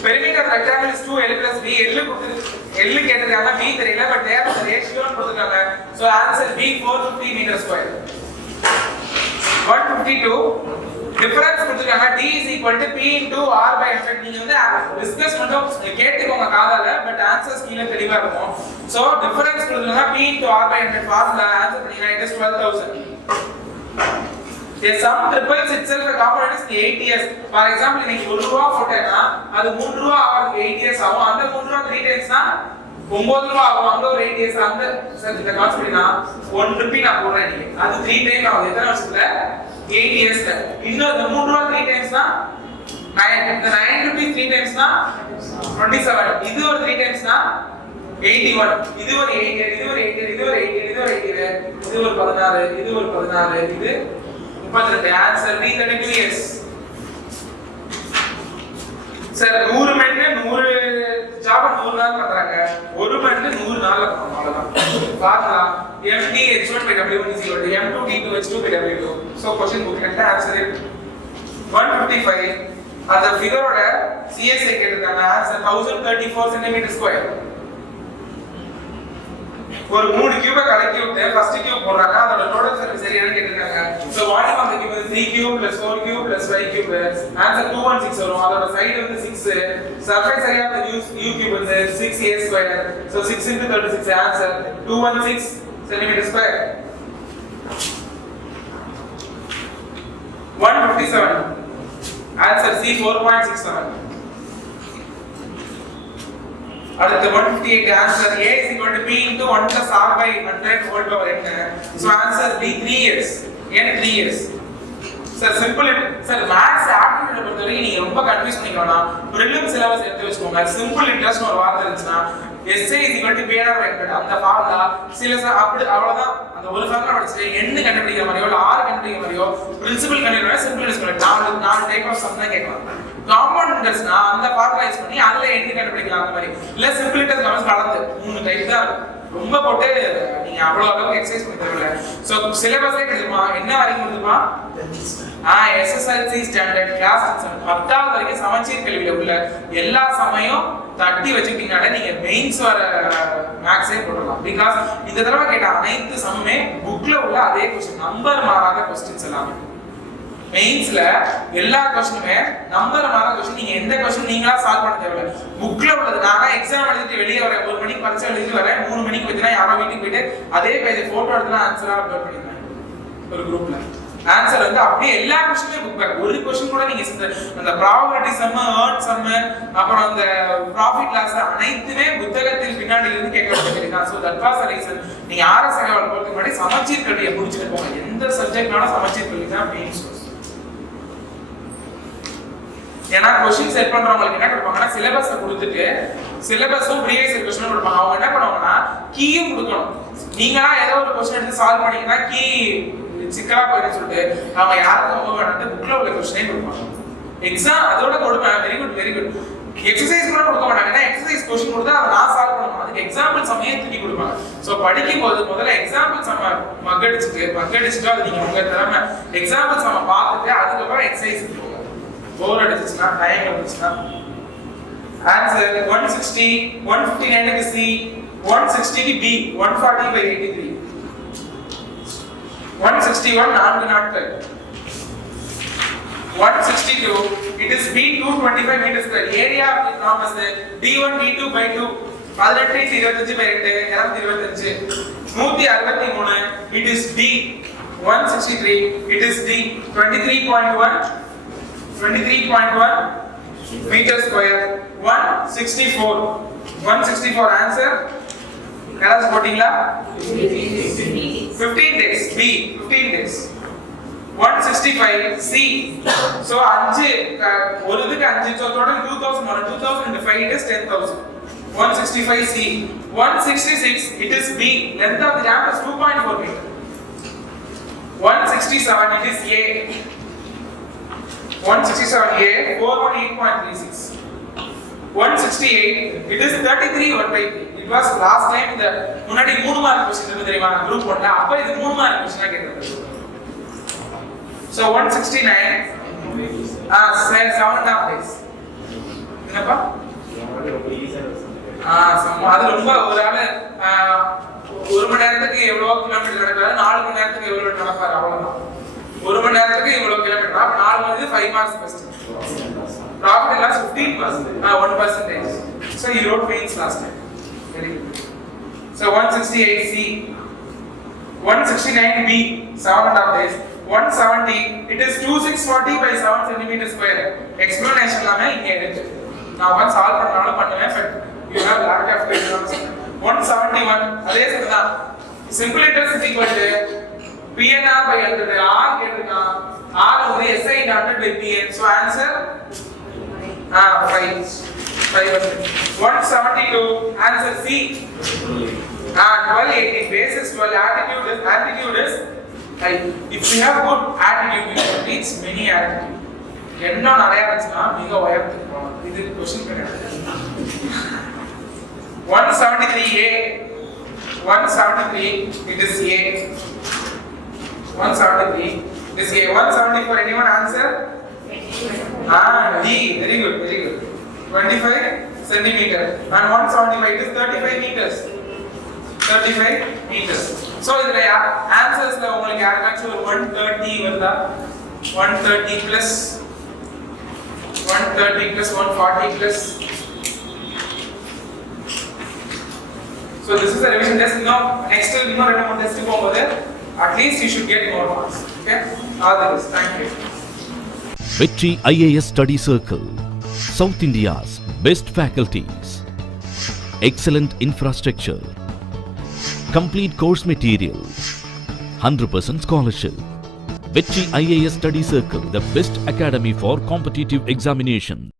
perimeter of rectangle is 2L plus B. L கேட்டிருக்காங்க, B தெரியல, பட் தேவை the ratio கொடுத்திருக்காங்க. So answer B 450 meter square. 152 difference கொடுத்திருக்காங்க, D is equal to P into R by 100. நீங்க வந்து discuss மட்டும் கேட்டுக்கோங்க காதால, பட் ஆன்சர்ஸ் கீழ தெளிவா இருக்கும். So difference கொடுத்திருக்காங்க P into R by 100 formula answer பண்ணீங்கன்னா it is 12000. A sum triples itself a component is 8 years. For example, இன்னைக்கு 1 ரூபாய் போட்டேன்னா அது 3 ரூபாய் ஆகிறதுக்கு 8 years ஆகும். அந்த 3 ரூபாய் 3 times னா 9 ரூபாய் ஆகும். அங்க ஒரு 8 years அந்த சார் இந்த காசு அப்படினா 1 ரூபாய் நான் போடுறேன் நீங்க. அது 3 times ஆகும். எத்தனை வருஷத்துல? 8 years. இன்னும் இந்த 3 ரூபாய் 3 times னா 9 இந்த 950 3 டைம்ஸ்னா 27 இது ஒரு 3 டைம்ஸ்னா 81 இது ஒரு 8 இது ஒரு 8 இது ஒரு 8 இது ஒரு 8 இது ஒரு 16 இது ஒரு 16 இது 32 ஆன்சர் B 32 இயர்ஸ் சார் 100 மணிக்கு 100 ஜாப் 100 நாள் பண்றாங்க ஒரு மணிக்கு 100 நாள்ல பண்ணணும் அவ்வளவுதான் பாருங்க MD H1 by W1 is equal to M2 D2 H2 by W2 so question book ல ஆன்சர் 155 அந்த ஃபிகரோட CSI கேட்டிருக்காங்க ஆன்சர் 1034 cm². ஒரு 3 கியூபை கலக்கி விட்டு ஃபர்ஸ்ட் கியூப் போடுறாங்க அதோட டோட்டல் சர்ஃபேஸ் ஏரியான்னு கேட்டிருக்காங்க. So volume of the cube வந்து 3 கியூப் + 4 கியூப் + 5 கியூப் ஆன்சர் 216 வரும். அதோட சைடு வந்து 6 surface area of the U cube வந்து 6a². So 6 * 36 answer 216 cm². 157 answer C 4.67. அடுத்து 158 answer A is equal to B into 1 plus R by 100 whole power n. So answer B 3 years. n 3 years. Sir simple sir maths aptitude பொறுத்தவரை நீங்க ரொம்ப confuse பண்ணிக்கோனா prelim syllabus எடுத்து வச்சுக்கோங்க. Simple interest ஒரு வார்த்தை இருந்துச்சுன்னா SA is equal to BR by 100 அந்த formula சில சார் அப்படி அவ்வளவுதான். அந்த ஒரு ஃபார்முலா படிச்சிட்டு n கண்டுபிடிக்கிற மாதிரியோ இல்ல r கண்டுபிடிக்கிற மாதிரியோ பிரின்சிபல் கண்டுபிடிக்கிற சிம்பிள் யூஸ் பண்ணலாம். நாலு டைப் ஆஃப் சம் தான் கேட்கலாம். காம்பவுண்ட் இன்டர்ஸ்னா அந்த ஃபார்முலா யூஸ் பண்ணி அதுல n கண்டுபிடிக்கலாம் அந்த மாதிரி. இல்ல சிம்பிள் இன்டர்ஸ் நம்ம கலந்து மூணு டைப் தான் இருக்கும். ரொம்ப போட்டு நீங்க அவ்வளவு அளவுக்கு எக்ஸர்சைஸ் பண்ண தேவையில்ல. சோ சிலபஸே கிடைக்குமா என்ன வரைக்கும் கொடுத்துமா SSLC ஸ்டாண்டர்ட் கிளாஸ் 10வது வரைக்கும் சமச்சீர் கல்வியில உள்ள எல்லா சமயம் தட்டி வச்சுக்கிட்டீங்கனாலே நீங்க மெயின்ஸ் வர மேக்ஸே போடலாம். பிகாஸ் இந்த தடவை கேட்ட அனைத்து சமமே புக்ல உள்ள அதே क्वेश्चन நம்பர் மாறாத क्वेश्चंस எல்லாமே. மெயின்ஸ்ல எல்லா क्वेश्चनமே நம்பர் மாறாத क्वेश्चन. நீங்க எந்த क्वेश्चन நீங்களா சால்வ் பண்ண தேவையில்ல. புக்ல உள்ளது நான் எக்ஸாம் எழுதிட்டு வெளிய வரேன் 1 மணிக்கு பரீட்சை எழுதிட்டு வரேன் 3 மணிக்கு போயிட்டா யாரோ வீட்டுக்கு போயிட்டு அதே பேஜ் போட்டோ எடுத்து ஆன்சரா அப்லோட் பண்ணிடுறேன் ஒரு குரூப்ல. ஆன்சர் வந்து அப்படியே எல்லா क्वेश्चनமே புக் பேக். ஒரு क्वेश्चन கூட நீங்க அந்த ப்ராபபிலிட்டி சம் ஏர்ன் சம் அப்புறம் அந்த ப்ராஃபிட் லாஸ் அனைத்துமே புத்தகத்தில் பின்னாடி இருந்து கேட்கப்படுகிறது. So that was the reason. நீங்க ஆர்எஸ் அகவல் போறதுக்கு முன்னாடி சமச்சீர் கல்வியை முடிச்சிட்டு போங்க. எந்த சப்ஜெக்ட்னாலும் சமச்சீர் கல்வி தான் மெயின் சோர்ஸ். ஏன்னா क्वेश्चन செட் பண்றவங்களுக்கு என்ன கொடுப்பாங்கன்னா சிலபஸை கொடுத்துட்டு சிலபஸும் ப்ரீவியஸ் இயர் क्वेश्चन கொடுப்பாங்க. அவங்க என்ன பண்ணுவாங்கன்னா கீயும் கொடுக்கணும். நீங்களா ஏதோ ஒரு क्वेश्चन எடுத்து சால்வ் பண்ணீங்கன்னா கீ சிக்கலா போயிடுன்னு சொல்லிட்டு அவங்க யாருக்கும் ரொம்ப வேணாட்டு புக்ல உள்ள क्वेश्चனே கொடுப்பாங்க. எக்ஸாம் அதோட கொடுப்பேன். Very good very good. Exercise கூட கொடுக்க மாட்டாங்க. ஏன்னா எக்ஸசைஸ் क्वेश्चन கொடுத்தா அதை நான் சால்வ் பண்ணணும். அதுக்கு எக்ஸாம்பிள் சமயம் தூக்கி கொடுப்பாங்க. சோ படிக்கும் போது முதல்ல எக்ஸாம்பிள் சம மக்கடிச்சுட்டு அது நீங்க உங்க திறமை எக்ஸாம்பிள் சம பார்த்துட்டு அதுக்கப்புறம் எக்ஸசைஸ் போங்க. போர் அடிச்சுச்சுன்னா டைம் வந்துச்சுன்னா ஆன்சர் 160 159 க்கு C 160 க்கு B 140 by 83 161 4 நாட்கள் 162 it is B 225 meters square area of the canvas D1 D2 by 2 18 25 by 2 225 163 it is D 163 it is D 23.1 meter square 164 answer correct போடிங்களா 15 days B 15 days 165 C so 5 ஒரு இதுக்கு 5 so total 2000 வரும் 2000 into 5 is 10000 165 C 166 it is B length of the ramp is 2.4 meter 167 it is A 167A 418.36 168 it is 33/1/3 it was last time the முன்னாடி 3 mark question இருக்கு தெரியுமா group 1ல அப்ப இது 3 mark question கேட்டது so 169 7.5 days என்னப்பா அது ரொம்ப ஒரு ஆளு 1 மணி நேரத்துக்கு எவ்வளவு கிலோமீட்டர் நடக்கிறாரு 4 மணி நேரத்துக்கு எவ்வளவு நடப்பாரு அவ்வளவுதான் 1 மணி நேரத்துக்கு இவ்வளவு கிலோமீட்டர் அப்ப 4 மணிக்கு 5 marks question profit loss 15% 1%. So he wrote pains last time. Very good. So 168C 169B 7.5 days 170 it is 2640 by 7 cm square explanation எல்லாமே இங்க இருக்கு நான் வந்து சால்வ் பண்ணாலும் பண்ணுவேன் but you have lack of patience 171 அதே சரிதான் simple interest is equal to PNR by 100 R கேட்டிருக்கான் R வந்து SI dotted by PN so answer 172. Answer C. 12, 18. Basis 12. Altitude is high. If we have good attitude, we can reach many altitude. என்ன நிறைய இருந்துச்சுன்னா மிக உயரத்துக்கு போகலாம். இது question கிடையாது. 173A. 173. It is A. 173. It is A. 174. Anyone answer? D. Very good. 25 centimeter. And 175 is 35 meters. 35 meters. So இதுல answersல உங்களுக்கு யாருக்காச்சும் ஒரு 130 வருதா? 130 plus 140 plus. So this is the revision test. Next week ரெண்டு மூணு டெஸ்ட் போகும்போது at least you should get more marks. Okay? All the best. Thank you. Vetri IAS Study Circle, South India's best faculties, excellent infrastructure, complete course material, 100% scholarship. Vetri IAS Study Circle, the best academy for competitive examination.